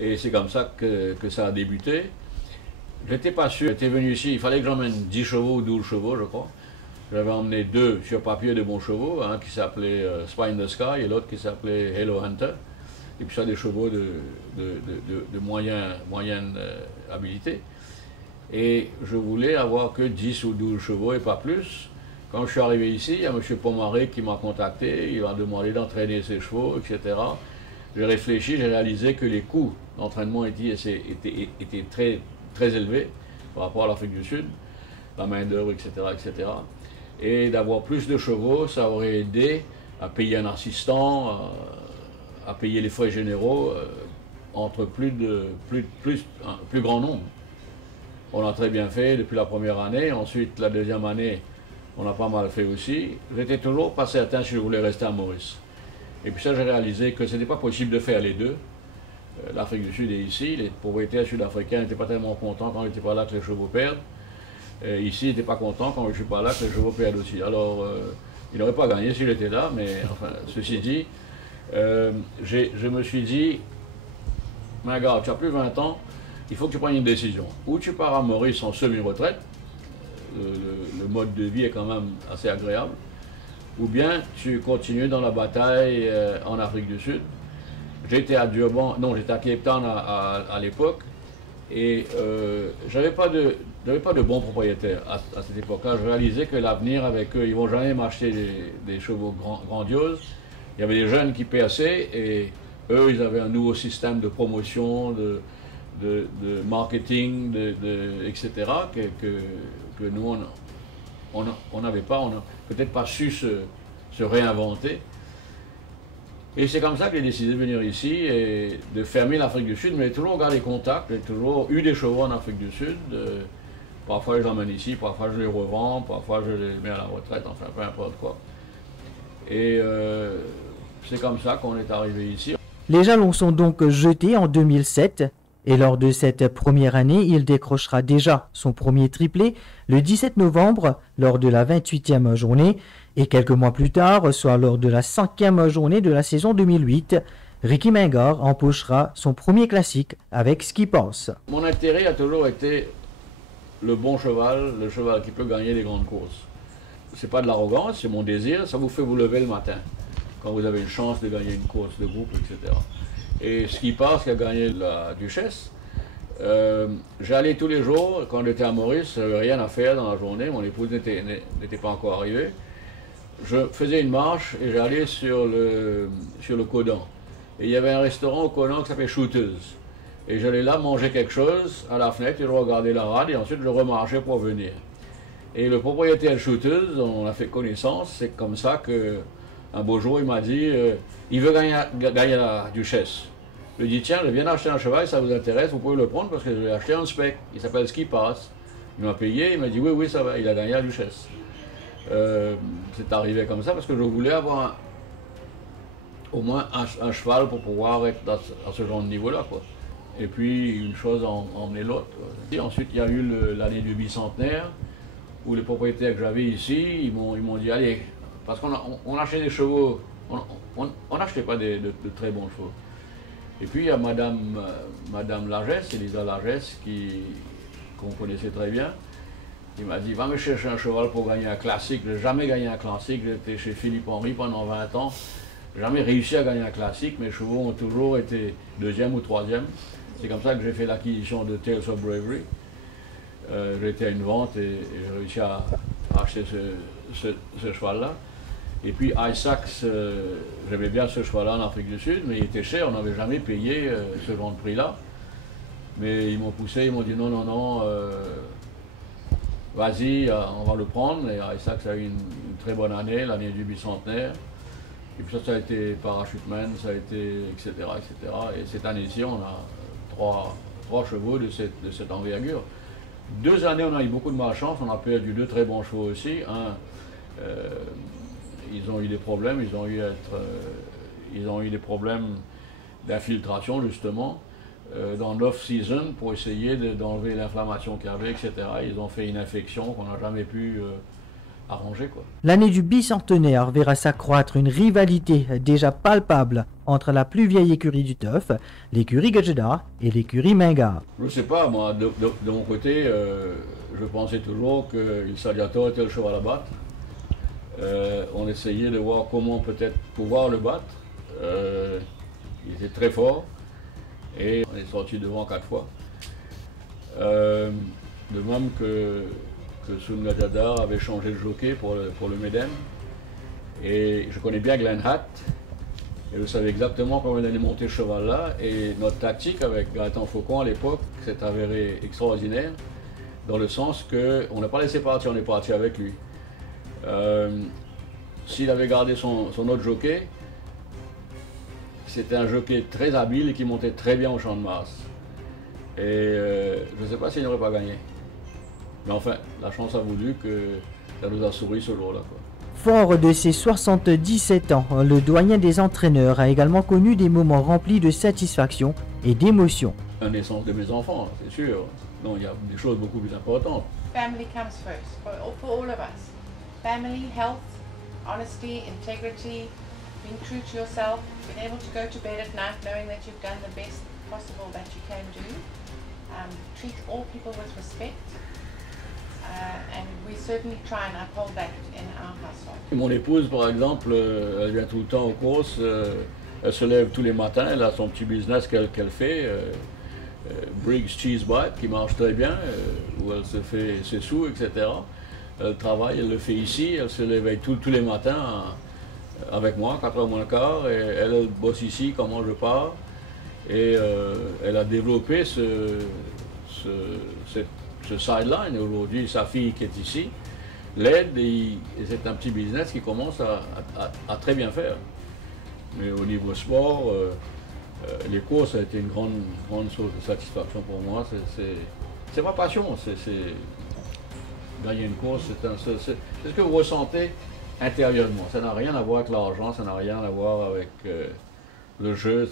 Et c'est comme ça que ça a débuté. Je n'étais pas sûr. J'étais venu ici, il fallait que j'emmène 10 chevaux ou 12 chevaux, je crois. J'avais emmené 2 sur papier de bons chevaux, un qui s'appelait Spy in the Sky et l'autre qui s'appelait Hello Hunter. Et puis ça, des chevaux de moyenne habilité. Et je voulais avoir que 10 ou 12 chevaux et pas plus. Quand je suis arrivé ici, il y a M. Pomaré qui m'a contacté, il m'a demandé d'entraîner ses chevaux, etc. J'ai réfléchi, j'ai réalisé que les coûts d'entraînement étaient très, très élevés par rapport à l'Afrique du Sud, la main-d'œuvre, etc., etc. Et d'avoir plus de chevaux, ça aurait aidé à payer un assistant, à payer les frais généraux entre plus grand nombre. On a très bien fait depuis la première année, ensuite la deuxième année, on a pas mal fait aussi. J'étais toujours pas certain si je voulais rester à Maurice. Et puis ça, j'ai réalisé que ce n'était pas possible de faire les deux. L'Afrique du Sud est ici, les propriétaires sud-africains n'étaient pas tellement contents quand ils n'étaient pas là que les chevaux perdent. Ici, ils n'étaient pas contents quand je ne suis pas là que les chevaux perdent aussi. Alors, ils n'auraient pas gagné s'il était là, mais enfin, ceci dit, je me suis dit, mais gars, tu as plus 20 ans, il faut que tu prennes une décision. Ou tu pars à Maurice en semi-retraite, le mode de vie est quand même assez agréable, ou bien tu continues dans la bataille en Afrique du Sud. J'étais à Durban, non, j'étais à Cape Town à l'époque, et j'avais pas de bons propriétaires à cette époque-là. Je réalisais que l'avenir avec eux, ils vont jamais m'acheter des chevaux grandioses. Il y avait des jeunes qui perçaient, et eux, ils avaient un nouveau système de promotion, de marketing, etc., que nous, on n'avait pas, on n'a peut-être pas su se réinventer. Et c'est comme ça que j'ai décidé de venir ici et de fermer l'Afrique du Sud, mais j'ai toujours gardé contact, j'ai toujours eu des chevaux en Afrique du Sud. Parfois je les emmène ici, parfois je les revends, parfois je les mets à la retraite, enfin peu importe quoi. Et c'est comme ça qu'on est arrivé ici. Les jalons sont donc jetés en 2007 et lors de cette première année, il décrochera déjà son premier triplé le 17 novembre lors de la 28e journée et quelques mois plus tard, soit lors de la 5e journée de la saison 2008, Ricky Mingard empochera son premier classique avec Ski Pass. Mon intérêt a toujours été le bon cheval, le cheval qui peut gagner les grandes courses. C'est pas de l'arrogance, c'est mon désir, ça vous fait vous lever le matin quand vous avez une chance de gagner une course de groupe, etc. Et Ski Pass qui a gagné la Duchesse, j'allais tous les jours, quand j'étais à Maurice, je n'avais rien à faire dans la journée, mon épouse n'était pas encore arrivée. Je faisais une marche et j'allais sur le Codan. Et il y avait un restaurant au Codan qui s'appelait Shooters. Et j'allais là manger quelque chose à la fenêtre et je regardais la rade et ensuite je remarchais pour venir. Et le propriétaire de Shooters, on a fait connaissance, c'est comme ça que un beau jour il m'a dit il veut gagner la Duchesse. Je lui ai dit tiens, je viens d'acheter un cheval, ça vous intéresse, vous pouvez le prendre parce que je vais acheter un spec. Il s'appelle Ski Pass. Il m'a payé, il m'a dit oui, ça va, il a gagné la Duchesse. C'est arrivé comme ça parce que je voulais avoir au moins un cheval pour pouvoir être à ce genre de niveau-là, quoi. Et puis une chose a emmené l'autre. Ensuite, il y a eu l'année du bicentenaire où les propriétaires que j'avais ici, ils m'ont dit allez, parce qu'on achetait des chevaux, on n'achetait pas de très bons chevaux. Et puis il y a Madame Lagesse, Elisa Lagesse, qu'on connaissait très bien. Il m'a dit, va me chercher un cheval pour gagner un classique. Je n'ai jamais gagné un classique. J'étais chez Philippe Henry pendant 20 ans. Je n'ai jamais réussi à gagner un classique. Mes chevaux ont toujours été 2e ou 3e. C'est comme ça que j'ai fait l'acquisition de Tales of Bravery. J'étais à une vente et j'ai réussi à acheter ce cheval-là. Et puis Isaacs, j'aimais bien ce cheval-là en Afrique du Sud, mais il était cher. On n'avait jamais payé ce genre de prix-là. Mais ils m'ont poussé, ils m'ont dit non. Vas-y, on va le prendre. Et Isaac, ça a eu une très bonne année, l'année du bicentenaire. Et puis ça a été Parachuteman, ça a été etc. Et cette année-ci, on a trois chevaux de cette envergure. 2 années, on a eu beaucoup de malchance. On a perdu 2 très bons chevaux aussi. Ils ont eu des problèmes. Ils ont eu des problèmes d'infiltration, justement. dans l'off-season pour essayer d'enlever l'inflammation qu'il y avait, etc. Ils ont fait une infection qu'on n'a jamais pu arranger, quoi. L'année du bicentenaire verra s'accroître une rivalité déjà palpable entre la plus vieille écurie du Turf, l'écurie Gajeda et l'écurie Mingard. Je ne sais pas, moi, de mon côté, je pensais toujours que Il Saliator était le cheval à battre. On essayait de voir comment peut-être pouvoir le battre. Il était très fort et on est sorti devant 4 fois. De même que Sunga Jadar avait changé de jockey pour le Méden. Et je connais bien Glenn Hatt. Et je savais exactement comment il allait monter ce cheval-là. Et notre tactique avec Gaëtan Faucon à l'époque s'est avérée extraordinaire. Dans le sens qu'on n'a pas laissé partir, on est parti avec lui. S'il avait gardé son autre jockey, c'était un jockey très habile et qui montait très bien au champ de Mars. Et je ne sais pas s'il n'aurait pas gagné. Mais enfin, la chance a voulu que ça nous a souri ce jour-là. Fort de ses 77 ans, le doyen des entraîneurs a également connu des moments remplis de satisfaction et d'émotion. La naissance de mes enfants, c'est sûr. Non, il y a des choses beaucoup plus importantes. Family comes first for all of us. Family, health, honesty, integrity, being true to yourself, being able to go to bed at night knowing that you've done the best possible that you can do. Treat all people with respect. And we certainly try and uphold that in our household. Mon épouse, par exemple, elle vient tout le temps aux courses. Elle se lève tous les matins, elle a son petit business qu'elle fait. Briggs Cheese Bite, qui marche très bien, où elle se fait ses sous, etc. Elle travaille, elle le fait ici, elle se réveille tous les matins avec moi, 4h moins le quart, et elle bosse ici, comment je pars. Et elle a développé ce sideline. Aujourd'hui, sa fille qui est ici l'aide et c'est un petit business qui commence à très bien faire. Mais au niveau sport, les courses a été une grande source de satisfaction pour moi. C'est ma passion. Gagner une course, c'est ce que vous ressentez intérieurement. Ça n'a rien à voir avec l'argent, ça n'a rien à voir avec le jeu.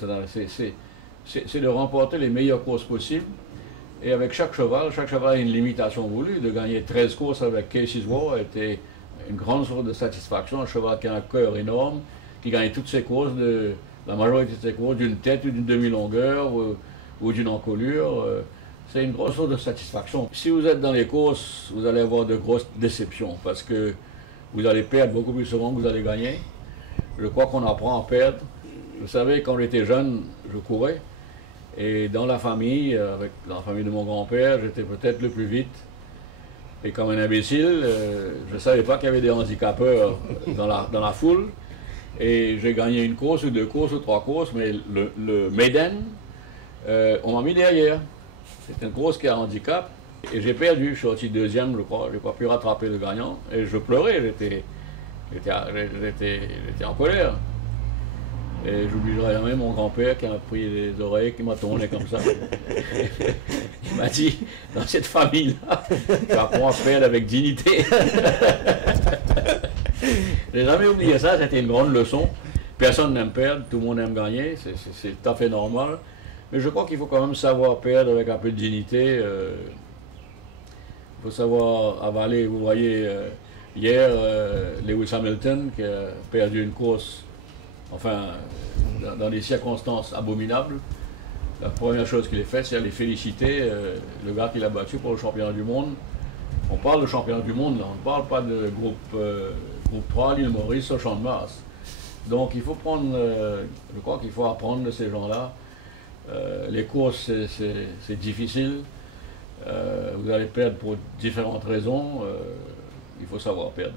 C'est de remporter les meilleures courses possibles. Et avec chaque cheval a une limitation voulue. De gagner 13 courses avec Casey's War a été une grande source de satisfaction. Un cheval qui a un cœur énorme, qui gagne toutes ses courses, la majorité de ses courses, d'une tête ou d'une demi-longueur ou d'une encolure. C'est une grosse source de satisfaction. Si vous êtes dans les courses, vous allez avoir de grosses déceptions parce que vous allez perdre beaucoup plus souvent que vous allez gagner. Je crois qu'on apprend à perdre. Vous savez, quand j'étais jeune, je courais. Et dans la famille, dans la famille de mon grand-père, j'étais peut-être le plus vite. Et comme un imbécile, je ne savais pas qu'il y avait des handicapeurs dans la foule. Et j'ai gagné une course ou 2 courses ou 3 courses, mais le Maiden, on m'a mis derrière. C'était une course qui a un handicap. Et j'ai perdu, je suis sorti 2e, je crois. Je n'ai pas pu rattraper le gagnant. Et je pleurais, j'étais en colère. Et j'oublierai jamais mon grand-père qui m'a pris les oreilles, qui m'a tourné comme ça. Il m'a dit, dans cette famille-là, tu apprends à perdre avec dignité. Je n'ai jamais oublié ça, c'était une grande leçon. Personne n'aime perdre, tout le monde aime gagner, c'est tout à fait normal. Mais je crois qu'il faut quand même savoir perdre avec un peu de dignité. Il faut savoir avaler. Vous voyez, hier, Lewis Hamilton qui a perdu une course, enfin, dans des circonstances abominables. La première chose qu'il a faite, c'est aller féliciter le gars qu'il a battu pour le championnat du monde. On parle de championnat du monde, là. On ne parle pas de groupe 3, l'île Maurice, au Champ de Mars. Donc il faut prendre, je crois qu'il faut apprendre de ces gens-là. Les courses, c'est difficile. Vous allez perdre pour différentes raisons. Il faut savoir perdre.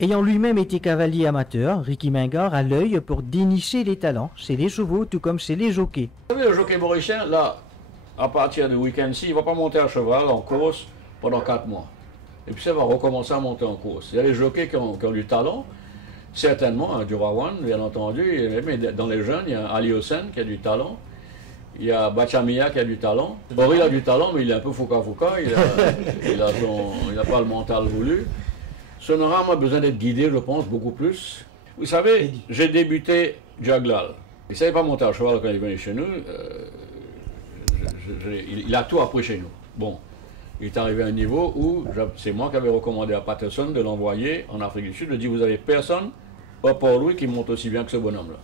Ayant lui-même été cavalier amateur, Ricky Mingard a l'œil pour dénicher les talents chez les chevaux tout comme chez les jockeys. Vous savez, le jockey mauricien, là, à partir du week-end-ci, il ne va pas monter à cheval en course pendant 4 mois. Et puis ça va recommencer à monter en course. Il y a les jockeys qui ont du talent, certainement, hein, du Rawan, bien entendu, mais dans les jeunes, il y a Ali Hossein qui a du talent. Il y a Bachamia qui a du talent. Boril a du talent, mais il est un peu fouca-fouca, il n'a pas le mental voulu. Sonoram a besoin d'être guidé, je pense, beaucoup plus. Vous savez, j'ai débuté Jaglal. Il ne savait pas monter à cheval quand il est venu chez nous. il a tout appris chez nous. Bon, il est arrivé à un niveau où c'est moi qui avais recommandé à Patterson de l'envoyer en Afrique du Sud. Je dis, vous avez personne, à part lui, qui monte aussi bien que ce bonhomme-là.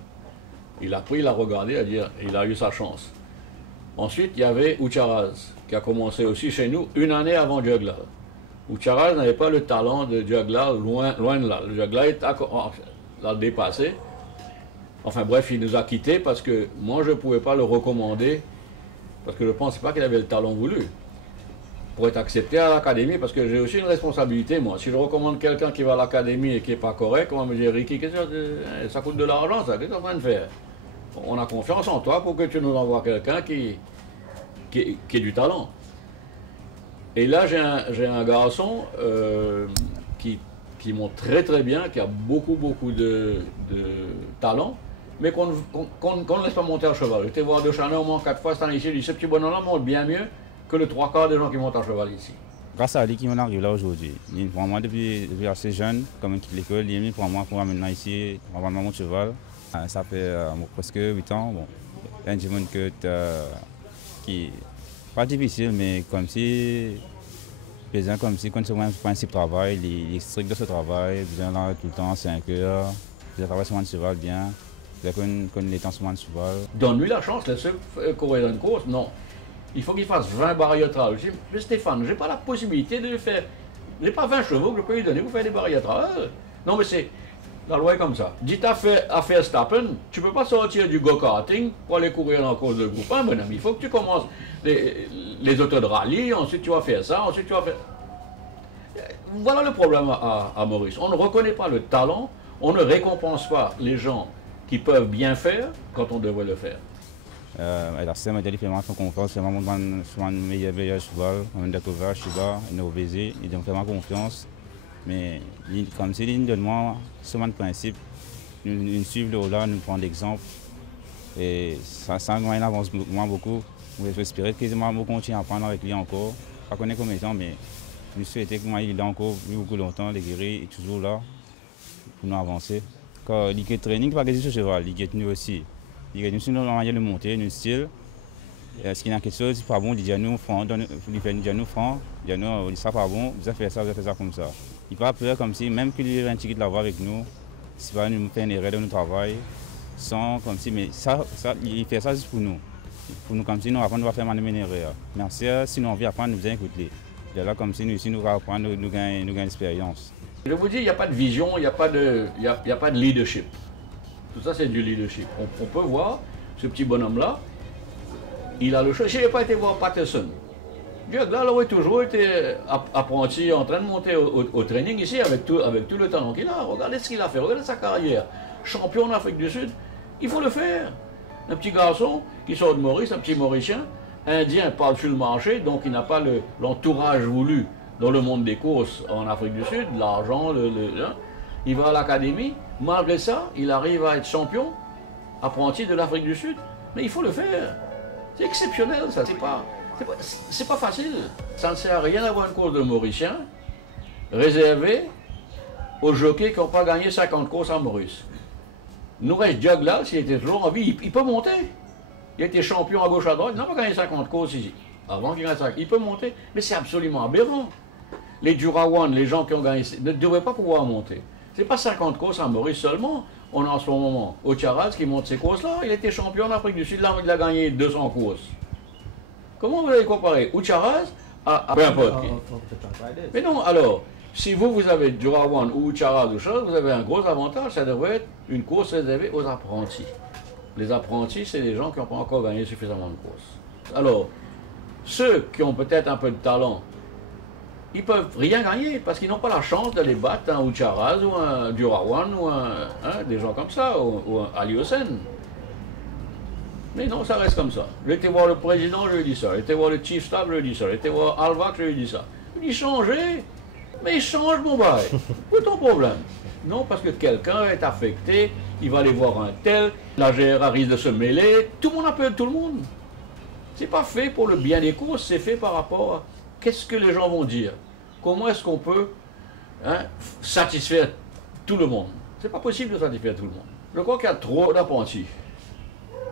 Il a pris, il a regardé, il a eu sa chance. Ensuite, il y avait Oucharaz, qui a commencé aussi chez nous une année avant Juglal. Oucharaz n'avait pas le talent de Juglal, loin de là. Le Juglal l'a dépassé. Enfin bref, il nous a quittés parce que moi, je ne pouvais pas le recommander, parce que je ne pensais pas qu'il avait le talent voulu pour être accepté à l'académie, parce que j'ai aussi une responsabilité, moi. Si je recommande quelqu'un qui va à l'académie et qui n'est pas correct, on va me dire, Ricky, ça coûte de l'argent, ça, qu'est-ce que tu es en train de faire? On a confiance en toi pour que tu nous envoies quelqu'un qui ait du talent. Et là, j'ai un garçon qui monte très bien, qui a beaucoup de talent, mais qu'on ne laisse pas monter à cheval. J'étais voir De Chanel au moins 4 fois cette année ici, il dit, ce petit bonhomme-là monte bien mieux que le 3/4 des gens qui montent à cheval ici. Grâce à lui qui arrive là aujourd'hui. Il prend moi depuis assez jeune, comme il quitte l'école, il prend moi pour maintenant ici, on va monter cheval. Ça fait presque 8 ans. Bon, un dimanche qui n'est pas difficile, mais comme si quand c'est un principe de travail, il est strict de ce travail, il vient là tout le temps, 5 heures, il travaille sur le cheval bien, il connaît les temps sur le cheval. Donne-lui la chance, laisse-le courir dans une course, non. Il faut qu'il fasse 20 barrières-trales. Je dis, mais Stéphane, je n'ai pas la possibilité de le faire. Je n'ai pas 20 chevaux que je peux lui donner pour faire des barrières-trales. Non, mais c'est. La loi est comme ça. Dites à Verstappen, tu ne peux pas sortir du go-karting pour aller courir dans la course de groupe 1, mon ami. Il faut que tu commences les autos de rallye, ensuite tu vas faire ça, ensuite tu vas faire. Voilà le problème à Maurice. On ne reconnaît pas le talent, on ne récompense pas les gens qui peuvent bien faire quand on devrait le faire. C'est m'a dit fait confiance, c'est vraiment un meilleur cheval, on a découvert Shiba, il est obésé, il donne vraiment confiance. Mais comme c'est une de moi, seulement le principe, nous suivons là, nous prenons l'exemple. Et ça il avance beaucoup. J'espère que je continue à apprendre avec lui encore. Je ne connais pas combien de temps, mais je souhaite que moi il est encore beaucoup longtemps, les guéris, est toujours là pour nous avancer. Quand il y a training, pas que ce cheval, il y a nous aussi. Il y a nous sur la manière de monter, notre style. Est-ce qu'il y a quelque chose qui n'est pas bon, il dit à nous franc, il fait nous franc, il dit à nous, ça pas bon, vous avez fait ça comme ça. Il ne peut pas peur comme si, même qu'il ait un ticket de l'avoir avec nous, s'il va nous faire une erreur dans notre travail, sans comme si, mais ça, il fait ça juste pour nous. Pour nous, comme si nous apprendre à faire une erreur. Merci, si nous on veut apprendre, nous écouter. Et là, comme si nous ici, nous apprendre, nous gagnons l'expérience. Je vous dis, il n'y a pas de vision, il n'y a pas de leadership. Tout ça, c'est du leadership. On peut voir ce petit bonhomme-là, il a le choix. Je n'ai pas été voir Patterson. Juglal aurait toujours été apprenti en train de monter au training ici avec tout le talent qu'il a. Regardez ce qu'il a fait, regardez sa carrière. Champion en Afrique du Sud, il faut le faire. Un petit garçon qui sort de Maurice, un petit Mauricien, indien, parle sur le marché, donc il n'a pas l'entourage voulu dans le monde des courses en Afrique du Sud, l'argent, il va à l'académie, malgré ça, il arrive à être champion, apprenti de l'Afrique du Sud. Mais il faut le faire. C'est exceptionnel, ça, c'est pas facile. Ça ne sert à rien d'avoir une course de Mauricien réservée aux jockeys qui n'ont pas gagné 50 courses en Maurice. Nous reste Juglal, s'il était toujours en vie, il peut monter. Il a été champion à gauche à droite, il n'a pas gagné 50 courses ici. Avant qu'il gagne 50, il peut monter, mais c'est absolument aberrant. Les Durawan, les gens qui ont gagné, ne devraient pas pouvoir monter. Ce n'est pas 50 courses en Maurice seulement. On a en ce moment Oucharaz qui monte ces courses-là. Il était champion en Afrique du Sud, là, il a gagné 200 courses. Comment vous allez comparer Oucharaz à peu importe qui? Mais non, alors, si vous avez Durawan ou Oucharaz ou chose, vous avez un gros avantage, ça devrait être une course réservée aux apprentis. Les apprentis, c'est les gens qui n'ont pas encore gagné suffisamment de courses. Alors, ceux qui ont peut-être un peu de talent, ils ne peuvent rien gagner parce qu'ils n'ont pas la chance d'aller battre un Oucharaz ou un Durawan ou des gens comme ça, ou un Ali Hossein. Mais non, ça reste comme ça. J'ai été voir le président, je lui ai dit ça. J'ai été voir le chief staff, je lui ai dit ça. J'ai été voir Alvac, je lui ai dit ça. Il dit changer. Mais change mon bail. Où est ton problème? Non, parce que quelqu'un est affecté, il va aller voir un tel, la GRA risque de se mêler. Tout le monde appelle tout le monde. C'est pas fait pour le bien des courses, c'est fait par rapport à qu'est-ce que les gens vont dire. Comment est-ce qu'on peut satisfaire tout le monde? C'est pas possible de satisfaire tout le monde. Je crois qu'il y a trop d'apprentis.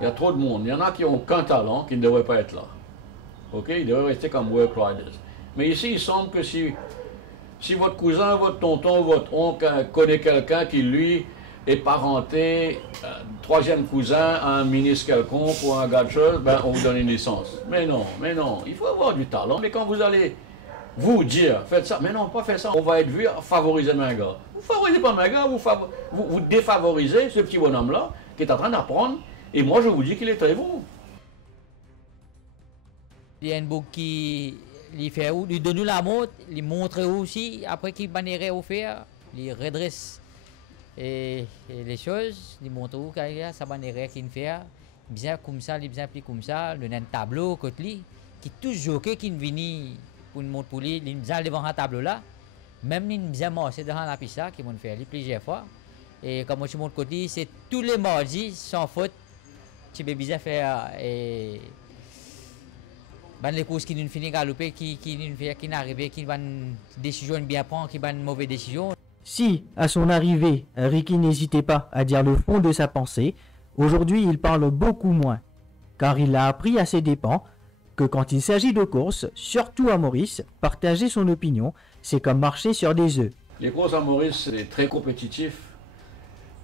Il y a trop de monde. Il y en a qui n'ont aucun talent, qui ne devraient pas être là. Ok, ils devraient rester comme work riders. Mais ici, il semble que si votre cousin, votre tonton, votre oncle connaît quelqu'un qui, lui, est parenté, troisième cousin à un ministre quelconque ou un gars de chose, ben, on vous donne une licence. Mais non, il faut avoir du talent. Mais quand vous allez vous dire, faites ça, mais non, pas faire ça, on va être vu à favoriser Menga. Vous favorisez pas Menga, vous défavorisez ce petit bonhomme-là qui est en train d'apprendre. Et moi, je vous dis qu'il est très bon. Il y a un bouc qui lui donne la montre, il montre aussi, après qu'il banerait au faire, il redresse et les choses, il montre où ça banerait qu'il fait, bien comme ça, il bien plus comme ça, le un tableau côté lui, qui toujours qui vient pour une montre pour lui, il vient devant un tableau là, même il vient marcher devant la piste qui m'ont fait plusieurs fois, et comme je montre côté, c'est tous les mardis sans faute, tu peux bien faire et les courses qui nous finissent galoper, qui n'arrivent, qui une décision bien prendre, qui une mauvaise décision. Si, à son arrivée, Ricky n'hésitait pas à dire le fond de sa pensée, aujourd'hui il parle beaucoup moins, car il a appris à ses dépens que quand il s'agit de courses, surtout à Maurice, partager son opinion, c'est comme marcher sur des œufs. Les courses à Maurice, c'est très compétitif.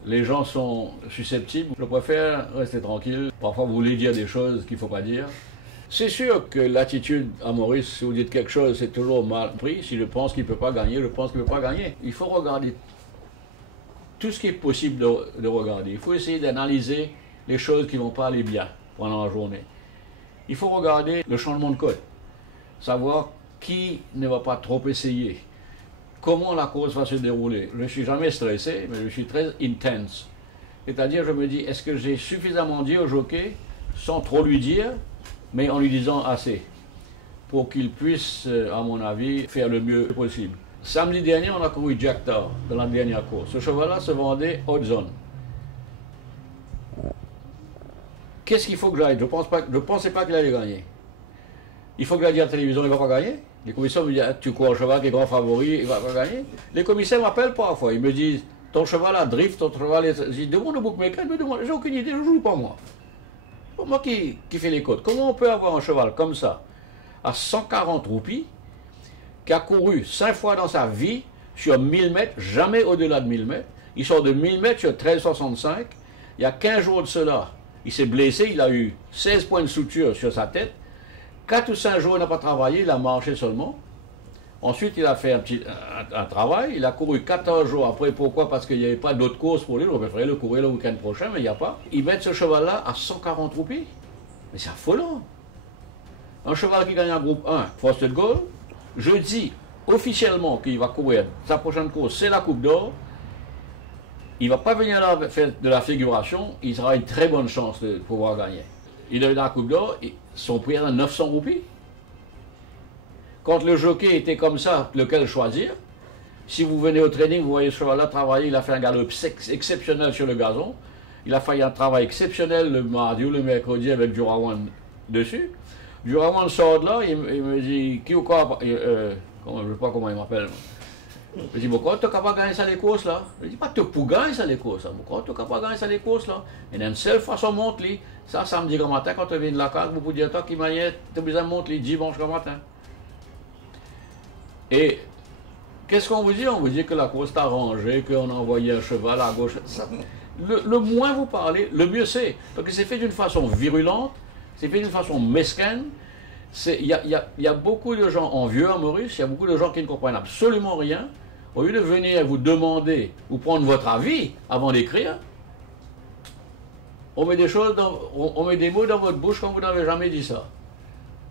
Les gens sont susceptibles. Je préfère rester tranquille. Parfois, vous voulez dire des choses qu'il ne faut pas dire. C'est sûr que l'attitude à Maurice, si vous dites quelque chose, c'est toujours mal pris. Si je pense qu'il ne peut pas gagner, je pense qu'il ne peut pas gagner. Il faut regarder tout ce qui est possible de regarder. Il faut essayer d'analyser les choses qui ne vont pas aller bien pendant la journée. Il faut regarder le changement de code. Savoir qui ne va pas trop essayer. Comment la course va se dérouler. Je ne suis jamais stressé, mais je suis très intense. C'est-à-dire, je me dis, est-ce que j'ai suffisamment dit au jockey, sans trop lui dire, mais en lui disant assez, pour qu'il puisse, à mon avis, faire le mieux possible. Samedi dernier, on a couru Jack Tar dans la dernière course. Ce cheval-là se vendait haute zone. Qu'est-ce qu'il faut que j'aille? Je ne pensais pas qu'il allait gagner. Il faut que j'aille dire à la télévision, il ne va pas gagner. Les commissaires me disent, tu cours un cheval qui est grand favori, il ne va pas gagner. Les commissaires m'appellent parfois, ils me disent, ton cheval a drift, ton cheval est... Je demande au bookmaker, il me demande, j'ai aucune idée, je ne joue pas moi. C'est moi qui fais les cotes. Comment on peut avoir un cheval comme ça, à 140 roupies, qui a couru 5 fois dans sa vie, sur 1000 mètres, jamais au-delà de 1000 mètres. Il sort de 1000 mètres sur 13,65. Il y a 15 jours de cela, il s'est blessé, il a eu 16 points de suture sur sa tête. 4 ou 5 jours, il n'a pas travaillé, il a marché seulement. Ensuite, il a fait un travail, il a couru 14 jours après. Pourquoi? Parce qu'il n'y avait pas d'autres courses pour lui. On préférait le courir le week-end prochain, mais il n'y a pas. Ils mettent ce cheval-là à 140 roupies. Mais c'est affolant. Un cheval qui gagne en groupe 1, Frosted Gold, je dis officiellement qu'il va courir. Sa prochaine course, c'est la Coupe d'Or. Il ne va pas venir là faire de la figuration. Il aura une très bonne chance de pouvoir gagner. Il a eu la Coupe d'Or, son prix est à 900 roupies. Quand le jockey était comme ça, lequel choisir? Si vous venez au training, vous voyez ce cheval-là travailler, il a fait un galop exceptionnel sur le gazon. Il a fait un travail exceptionnel le mardi ou le mercredi avec Durawan dessus. Durawan sort de là, il me dit, qui ou quoi, je ne sais pas comment il m'appelle. Je dis, pourquoi tu n'es capable de gagner ça les courses là? Je dis, pas pour gagner ça les courses. Pourquoi tu n'es capable de gagner ça les courses là? Il y a une seule façon de monter. Ça, samedi grand matin, quand tu viens de la case, vous pouvez dire, qui m'a tu as besoin de monter dimanche grand matin. Et qu'est-ce qu'on vous dit? On vous dit que la course est arrangée, qu'on a envoyé un cheval à gauche. Ça, le moins vous parlez, le mieux c'est. Parce que c'est fait d'une façon virulente, c'est fait d'une façon mesquine. Il y a beaucoup de gens envieux à Maurice, il y a beaucoup de gens qui ne comprennent absolument rien. Au lieu de venir vous demander ou prendre votre avis avant d'écrire, on met on met des mots dans votre bouche comme vous n'avez jamais dit ça.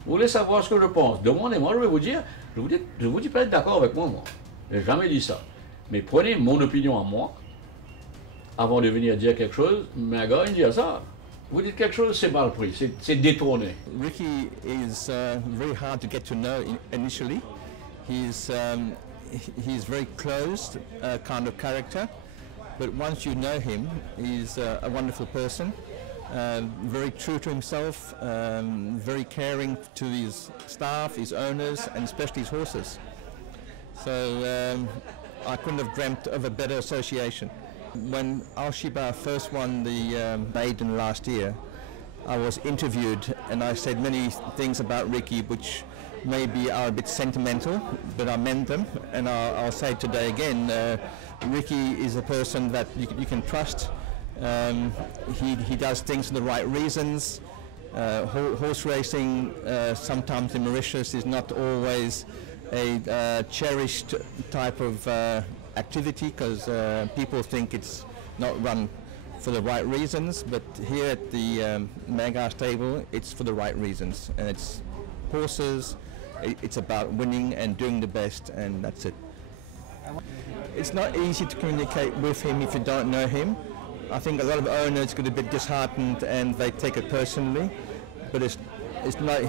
Vous voulez savoir ce que je pense? Demandez-moi, je vais vous dire. Je vous dis pas être d'accord avec moi. Je n'ai jamais dit ça. Mais prenez mon opinion à moi, avant de venir dire quelque chose. Mais un gars, il dit ça. Vous dites quelque chose, c'est mal pris, c'est détourné. Ricky is very hard to get to know initially. He's very closed kind of character. But once you know him, he's a wonderful person. Very true to himself, very caring to his staff, his owners, and especially his horses. So I couldn't have dreamt of a better association. When Al Shiba first won the maiden last year, I was interviewed and I said many things about Ricky which maybe are a bit sentimental, but I meant them, and I'll say today again, Ricky is a person that you can trust. He does things for the right reasons. Horse racing sometimes in Mauritius is not always a cherished type of activity because people think it's not run for the right reasons, but here at the Manggar stable it's for the right reasons, and it's horses, it's about winning and doing the best, and that's it. It's not easy to communicate with him if you don't know him. I think a lot of owners get a bit disheartened and they take it personally, but it's not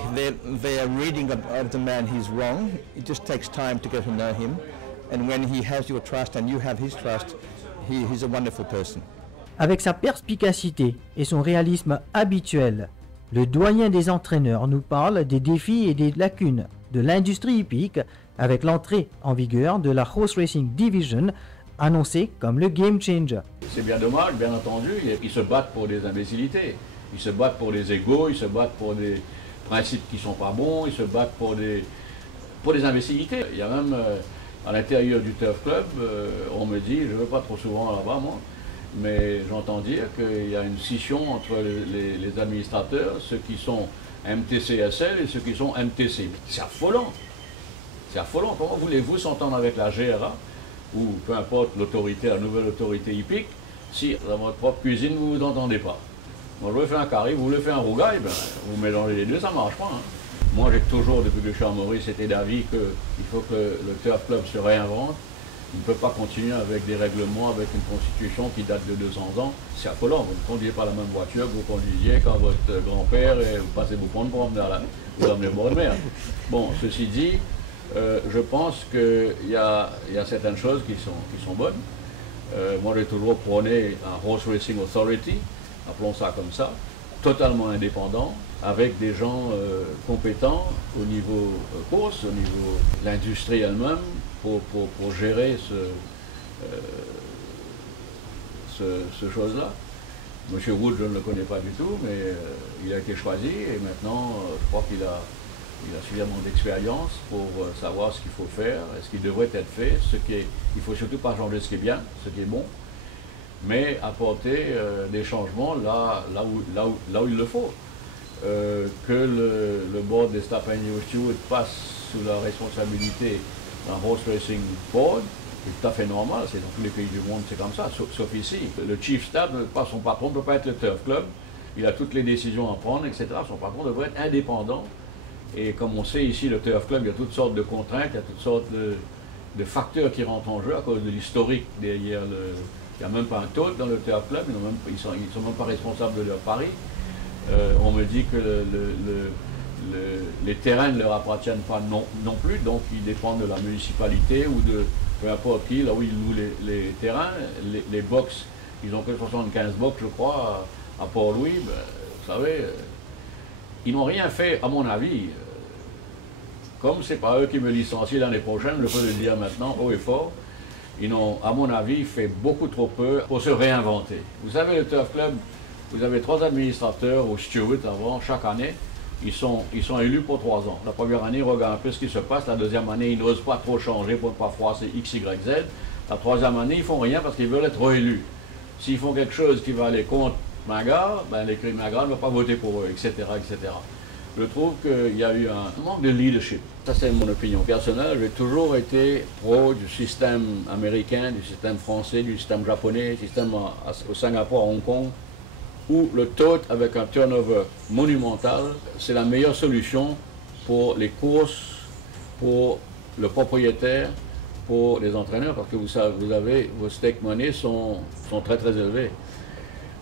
their reading of the man. He's wrong. It just takes time to get to know him, and when he has your trust and you have his trust, he's a wonderful person. Avec sa perspicacité et son réalisme habituel, le doyen des entraîneurs nous parle des défis et des lacunes de l'industrie hippique avec l'entrée en vigueur de la Horse Racing Division annoncée comme le Game Changer. C'est bien dommage, bien entendu, ils se battent pour des imbécilités, ils se battent pour des égos, ils se battent pour des principes qui ne sont pas bons, ils se battent pour des imbécilités. Il y a même à l'intérieur du Turf Club, on me dit, je ne vais pas trop souvent là-bas moi, mais j'entends dire qu'il y a une scission entre les administrateurs, ceux qui sont MTCSL et ceux qui sont MTC. C'est affolant. C'est affolant. Comment voulez-vous s'entendre avec la GRA ou peu importe l'autorité, la nouvelle autorité hippique, si dans votre propre cuisine vous ne vous entendez pas? Moi je voulais faire un carré, vous voulez faire un rougail, ben, vous mélangez les deux, ça ne marche pas. Hein. Moi j'ai toujours, depuis que je suis à Maurice, été d'avis qu'il faut que le Turf Club se réinvente. Il ne peut pas continuer avec des règlements, avec une constitution qui date de 200 ans. C'est affolant. Vous ne conduisez pas la même voiture que vous conduisiez quand votre grand-père et vous passez vous prendre pour emmener au bord de mer. Bon, ceci dit, je pense qu'il y a certaines choses qui sont bonnes. Moi, j'ai toujours prôné un Horse Racing Authority, appelons ça comme ça, totalement indépendant, avec des gens compétents au niveau course, au niveau de l'industrie elle-même, pour gérer ce chose-là. Monsieur Wood, je ne le connais pas du tout, mais il a été choisi et maintenant, je crois qu'il a suffisamment d'expérience pour savoir ce qu'il faut faire, ce qui devrait être fait, il ne faut surtout pas changer ce qui est bien, ce qui est bon, mais apporter des changements là où il le faut. Que le board des Stafford Stewart passe sous la responsabilité d'un Horse Racing Board, c'est tout à fait normal, c'est dans tous les pays du monde, c'est comme ça, sauf ici. Le Chief Staff, son patron ne peut pas être le Turf Club, il a toutes les décisions à prendre, etc. Son patron devrait être indépendant. Et comme on sait ici, le Turf Club, il y a toutes sortes de contraintes, il y a toutes sortes de facteurs qui rentrent en jeu à cause de l'historique derrière le... Il n'y a même pas un taux dans le Turf Club, ils ne sont même pas responsables de leur pari. On me dit que les terrains ne leur appartiennent pas non plus, donc ils dépendent de la municipalité ou de peu importe qui, là où ils louent les terrains. Les box, ils ont que 75 box, je crois, à Port-Louis. Ben, vous savez, ils n'ont rien fait, à mon avis. Comme ce n'est pas eux qui me licencient l'année prochaine, je peux le dire maintenant haut et fort, ils ont, à mon avis, fait beaucoup trop peu pour se réinventer. Vous savez, le Turf Club, vous avez 3 administrateurs au Stewart avant, chaque année, ils sont élus pour 3 ans. La première année, ils regardent un peu ce qui se passe. La deuxième année, ils n'osent pas trop changer pour ne pas froisser X, Y, Z. La troisième année, ils ne font rien parce qu'ils veulent être réélus. S'ils font quelque chose qui va aller contre Manggar, ben l'écurie Manggar ne va pas voter pour eux, etc., etc. Je trouve qu'il y a eu un manque de leadership. Ça, c'est mon opinion personnelle. J'ai toujours été pro du système américain, du système français, du système japonais, du système au Singapour, à Hong Kong, où le tote avec un turnover monumental, c'est la meilleure solution pour les courses, pour le propriétaire, pour les entraîneurs, parce que vous avez vos stake money sont très très élevés.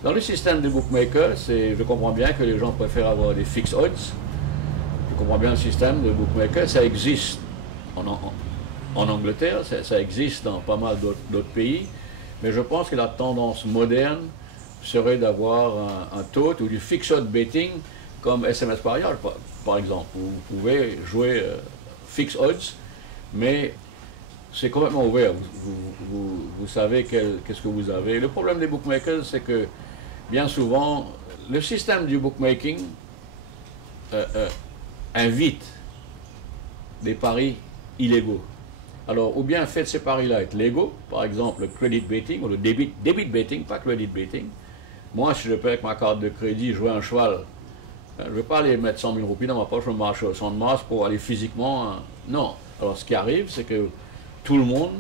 Dans le système de bookmaker, je comprends bien que les gens préfèrent avoir des fixed odds. Je comprends bien le système de bookmaker, ça existe en Angleterre, ça existe dans pas mal d'autres pays, mais je pense que la tendance moderne serait d'avoir un taux ou du fixed odd betting comme SMS pariage, par exemple. Vous pouvez jouer fixed odds, mais c'est complètement ouvert. Vous savez qu'est-ce que vous avez. Le problème des bookmakers, c'est que bien souvent, le système du bookmaking invite des paris illégaux. Alors, ou bien faites ces paris-là être légaux, par exemple le credit betting ou le debit betting, pas credit betting. Moi, si je peux avec ma carte de crédit jouer un cheval, je ne vais pas aller mettre 100 000 roupies dans ma poche, je me marche au centre de masse pour aller physiquement. Non. Alors, ce qui arrive, c'est que tout le monde,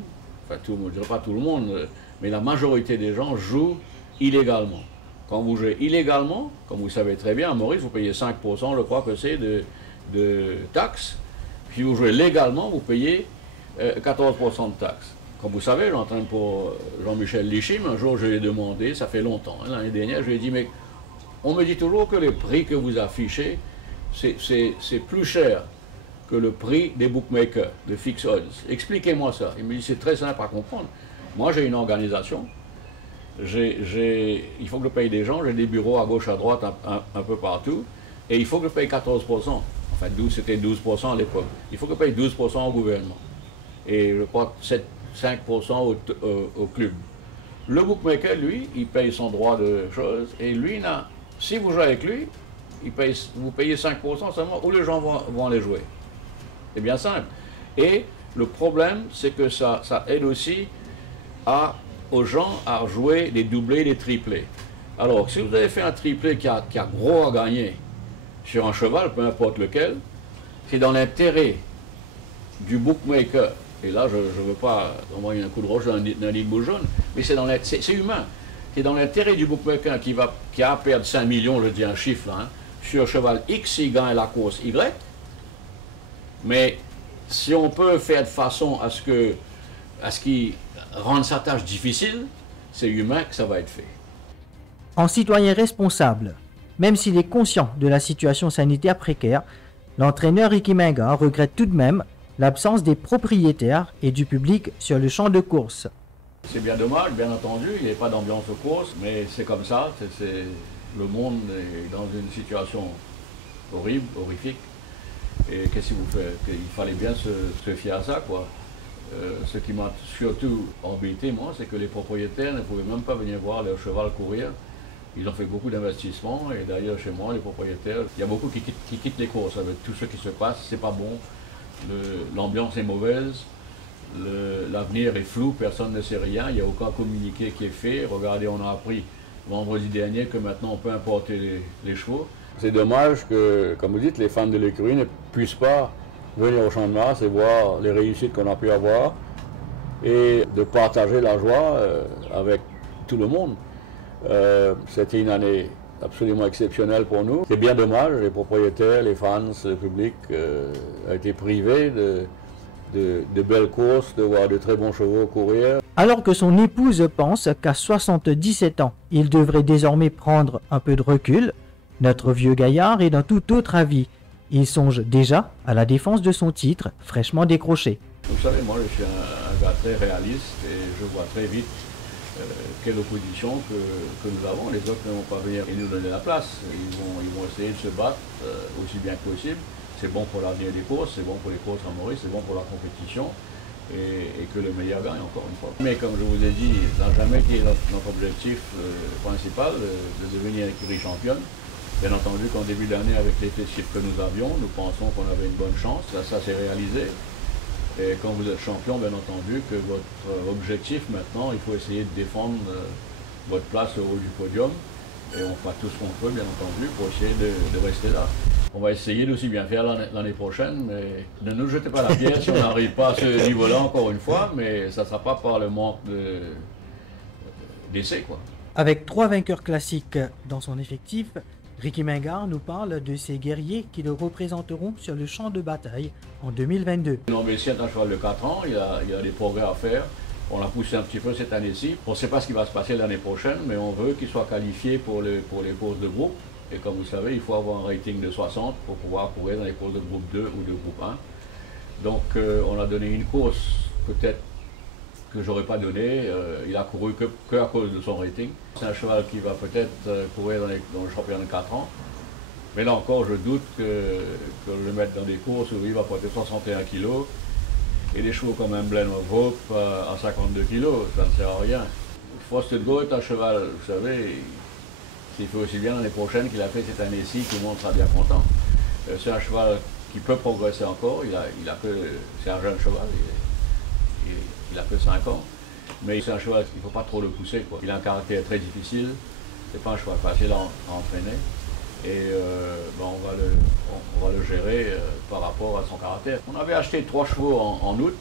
enfin tout le monde, je ne dirais pas tout le monde, mais la majorité des gens jouent illégalement. Quand vous jouez illégalement, comme vous savez très bien, à Maurice, vous payez 5%, je crois que c'est de taxes. Puis vous jouez légalement, vous payez 14% de taxes. Comme vous savez, j'entends pour Jean-Michel Lichim, un jour je lui ai demandé, ça fait longtemps, hein, l'année dernière, je lui ai dit, mais on me dit toujours que les prix que vous affichez, c'est plus cher que le prix des bookmakers, de fixed odds. Expliquez-moi ça. Il me dit, c'est très simple à comprendre. Moi, j'ai une organisation, il faut que je paye des gens, j'ai des bureaux à gauche, à droite, un peu partout, et il faut que je paye 14%. Enfin, c'était 12% à l'époque. Il faut que je paye 12% au gouvernement. Et je crois 5% au club. Le bookmaker, lui, il paye son droit de choses, et lui, si vous jouez avec lui, vous payez 5% seulement, où les gens vont aller jouer. C'est bien simple. Et le problème, c'est que ça aide aussi aux gens à jouer des doublés, des triplés. Alors, si vous avez fait un triplé qui a gros à gagner sur un cheval, peu importe lequel, c'est dans l'intérêt du bookmaker. Et là, je ne veux pas envoyer un coup de roche dans un lit de boule jaune, mais c'est humain. C'est dans l'intérêt du bookmaker qui a à perdre 5 millions, je dis un chiffre là, hein, sur cheval X, il gagne la course Y. Mais si on peut faire de façon à ce qu'il rende sa tâche difficile, c'est humain que ça va être fait. En citoyen responsable, même s'il est conscient de la situation sanitaire précaire, l'entraîneur Ricky Minga regrette tout de même l'absence des propriétaires et du public sur le champ de course. C'est bien dommage, bien entendu, il n'y a pas d'ambiance aux courses, mais c'est comme ça, le monde est dans une situation horrible, horrifique. Et qu'est-ce que vous faites? Il fallait bien se fier à ça, quoi. Ce qui m'a surtout embêté, moi, c'est que les propriétaires ne pouvaient même pas venir voir leur cheval courir. Ils ont fait beaucoup d'investissements, et d'ailleurs, chez moi, les propriétaires, il y a beaucoup qui quittent les courses avec tout ce qui se passe, c'est pas bon. L'ambiance est mauvaise, l'avenir est flou, personne ne sait rien, il n'y a aucun communiqué qui est fait. Regardez, on a appris vendredi dernier que maintenant on peut importer les chevaux. C'est dommage que, comme vous dites, les fans de l'écurie ne puissent pas venir au champ de Mars et voir les réussites qu'on a pu avoir et de partager la joie avec tout le monde. C'était une année absolument exceptionnelle pour nous. C'est bien dommage, les propriétaires, les fans, le public a été privé de belles courses, de voir de très bons chevaux courir. Alors que son épouse pense qu'à 77 ans, il devrait désormais prendre un peu de recul, notre vieux gaillard est d'un tout autre avis. Il songe déjà à la défense de son titre, fraîchement décroché. Vous savez, moi je suis un gars très réaliste et je vois très vite quelle opposition que nous avons. Les autres ne vont pas venir et nous donner la place. Ils vont essayer de se battre aussi bien que possible. C'est bon pour l'avenir des courses, c'est bon pour les courses en Maurice, c'est bon pour la compétition et que le meilleur gagne encore une fois. Mais comme je vous ai dit, ça n'a jamais été notre objectif principal de devenir écurie championne. Bien entendu qu'en début d'année, avec l'effectif que nous avions, nous pensons qu'on avait une bonne chance. Ça s'est réalisé. Et quand vous êtes champion, bien entendu, que votre objectif maintenant, il faut essayer de défendre votre place au haut du podium. Et on fera tout ce qu'on peut, bien entendu, pour essayer de rester là. On va essayer d'aussi bien faire l'année prochaine, mais ne nous jetez pas la pierre si on n'arrive pas à ce niveau-là encore une fois, mais ça ne sera pas par le manque d'essais, quoi. Avec 3 vainqueurs classiques dans son effectif, Ricky Minga nous parle de ces guerriers qui le représenteront sur le champ de bataille en 2022. Non, mais c'est un cheval de 4 ans, il y a des progrès à faire. On l'a poussé un petit peu cette année-ci. On ne sait pas ce qui va se passer l'année prochaine, mais on veut qu'il soit qualifié pour les courses de groupe. Et comme vous savez, il faut avoir un rating de 60 pour pouvoir courir dans les courses de groupe 2 ou de groupe 1. Donc on a donné une course, peut-être que j'aurais pas donné. Il a couru que à cause de son rating. C'est un cheval qui va peut-être courir dans le championnat de 4 ans. Mais là encore, je doute que le mettre dans des courses où il va porter 61 kg. Et des chevaux comme un Blend of Hope à 52 kg, ça ne sert à rien. Frosted Go est un cheval, vous savez, s'il fait aussi bien l'année prochaine qu'il a fait cette année-ci, tout le monde sera bien content. C'est un cheval qui peut progresser encore, c'est un jeune cheval, il a que 5 ans, mais c'est un cheval qu'il ne faut pas trop le pousser, quoi. Il a un caractère très difficile, c'est pas un cheval facile à entraîner, et on va le gérer par rapport à son caractère. On avait acheté 3 chevaux en août,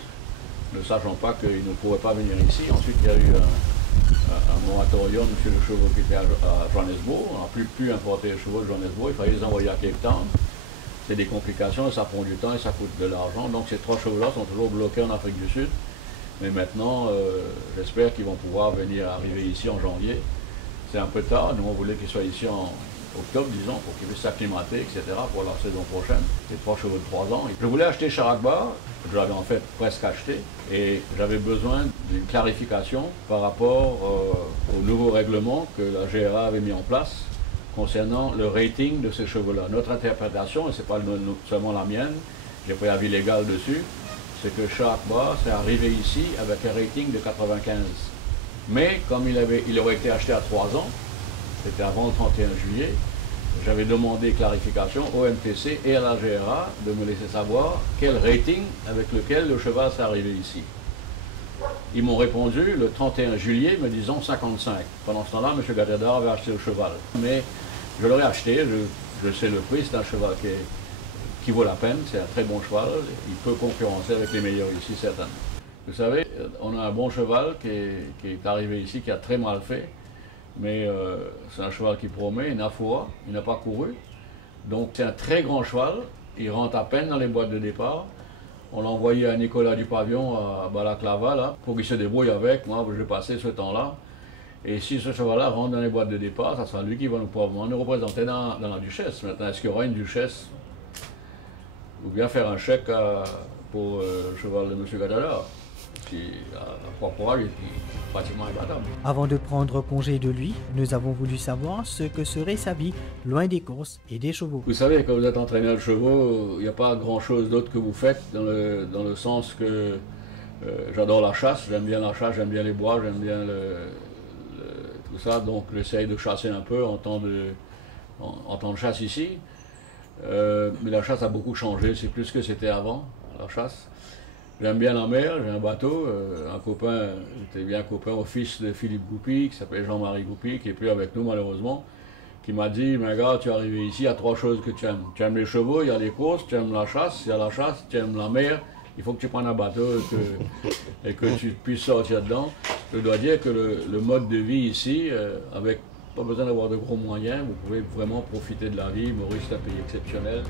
ne sachant pas qu'ils ne pourraient pas venir ici. Ensuite, il y a eu un moratorium sur les chevaux qui étaient à Johannesburg. On n'a plus pu importer les chevaux de Johannesburg, il fallait les envoyer à Cape Town. C'est des complications, et ça prend du temps et ça coûte de l'argent. Donc ces 3 chevaux-là sont toujours bloqués en Afrique du Sud. Mais maintenant, j'espère qu'ils vont pouvoir arriver ici en janvier. C'est un peu tard, nous on voulait qu'ils soient ici en octobre, disons, pour qu'ils puissent s'acclimater, etc. pour la saison prochaine. C'est 3 chevaux de 3 ans. Je voulais acheter Charakba, je l'avais en fait presque acheté, et j'avais besoin d'une clarification par rapport au nouveau règlement que la GRA avait mis en place concernant le rating de ces chevaux-là. Notre interprétation, et ce n'est pas seulement la mienne, j'ai pris avis légal dessus, c'est que Charakba s'est arrivé ici avec un rating de 95. Mais comme il aurait été acheté à 3 ans, c'était avant le 31 juillet, j'avais demandé clarification au MTC et à la GRA de me laisser savoir quel rating avec lequel le cheval s'est arrivé ici. Ils m'ont répondu le 31 juillet me disant 55. Pendant ce temps-là, M. Gatedar avait acheté le cheval. Mais je l'aurais acheté, je sais le prix, c'est un cheval qui vaut la peine, c'est un très bon cheval, il peut concurrencer avec les meilleurs ici certainement. Vous savez, on a un bon cheval qui est arrivé ici, qui a très mal fait. Mais c'est un cheval qui promet, il n'a pas couru. Donc c'est un très grand cheval, il rentre à peine dans les boîtes de départ. On l'a envoyé à Nicolas Dupavillon à Balaklava là, pour qu'il se débrouille avec. Moi, je vais passer ce temps-là. Et si ce cheval-là rentre dans les boîtes de départ, ça sera lui qui va nous représenter dans la Duchesse. Maintenant, est-ce qu'il y aura une Duchesse? Ou bien faire un chèque pour le cheval de M. Gatedar, qui a propre âge et qui est pratiquement imbattable. Avant de prendre congé de lui, nous avons voulu savoir ce que serait sa vie loin des courses et des chevaux. Vous savez, quand vous êtes entraîneur de chevaux, il n'y a pas grand-chose d'autre que vous faites, dans le sens que j'adore la chasse, j'aime bien la chasse, j'aime bien les bois, j'aime bien tout ça, donc j'essaye de chasser un peu en temps de chasse ici. Mais la chasse a beaucoup changé, c'est plus ce que c'était avant, la chasse. J'aime bien la mer, j'ai un bateau, un copain, j'étais bien copain au fils de Philippe Goupy, qui s'appelle Jean-Marie Goupy, qui n'est plus avec nous malheureusement, qui m'a dit, mais gars, tu es arrivé ici, il y a 3 choses que tu aimes. Tu aimes les chevaux, il y a les courses, tu aimes la chasse, il y a la chasse, tu aimes la mer, il faut que tu prennes un bateau et que tu puisses sortir dedans. Je dois dire que le mode de vie ici, avec pas besoin d'avoir de gros moyens, vous pouvez vraiment profiter de la vie. Maurice est un pays exceptionnel.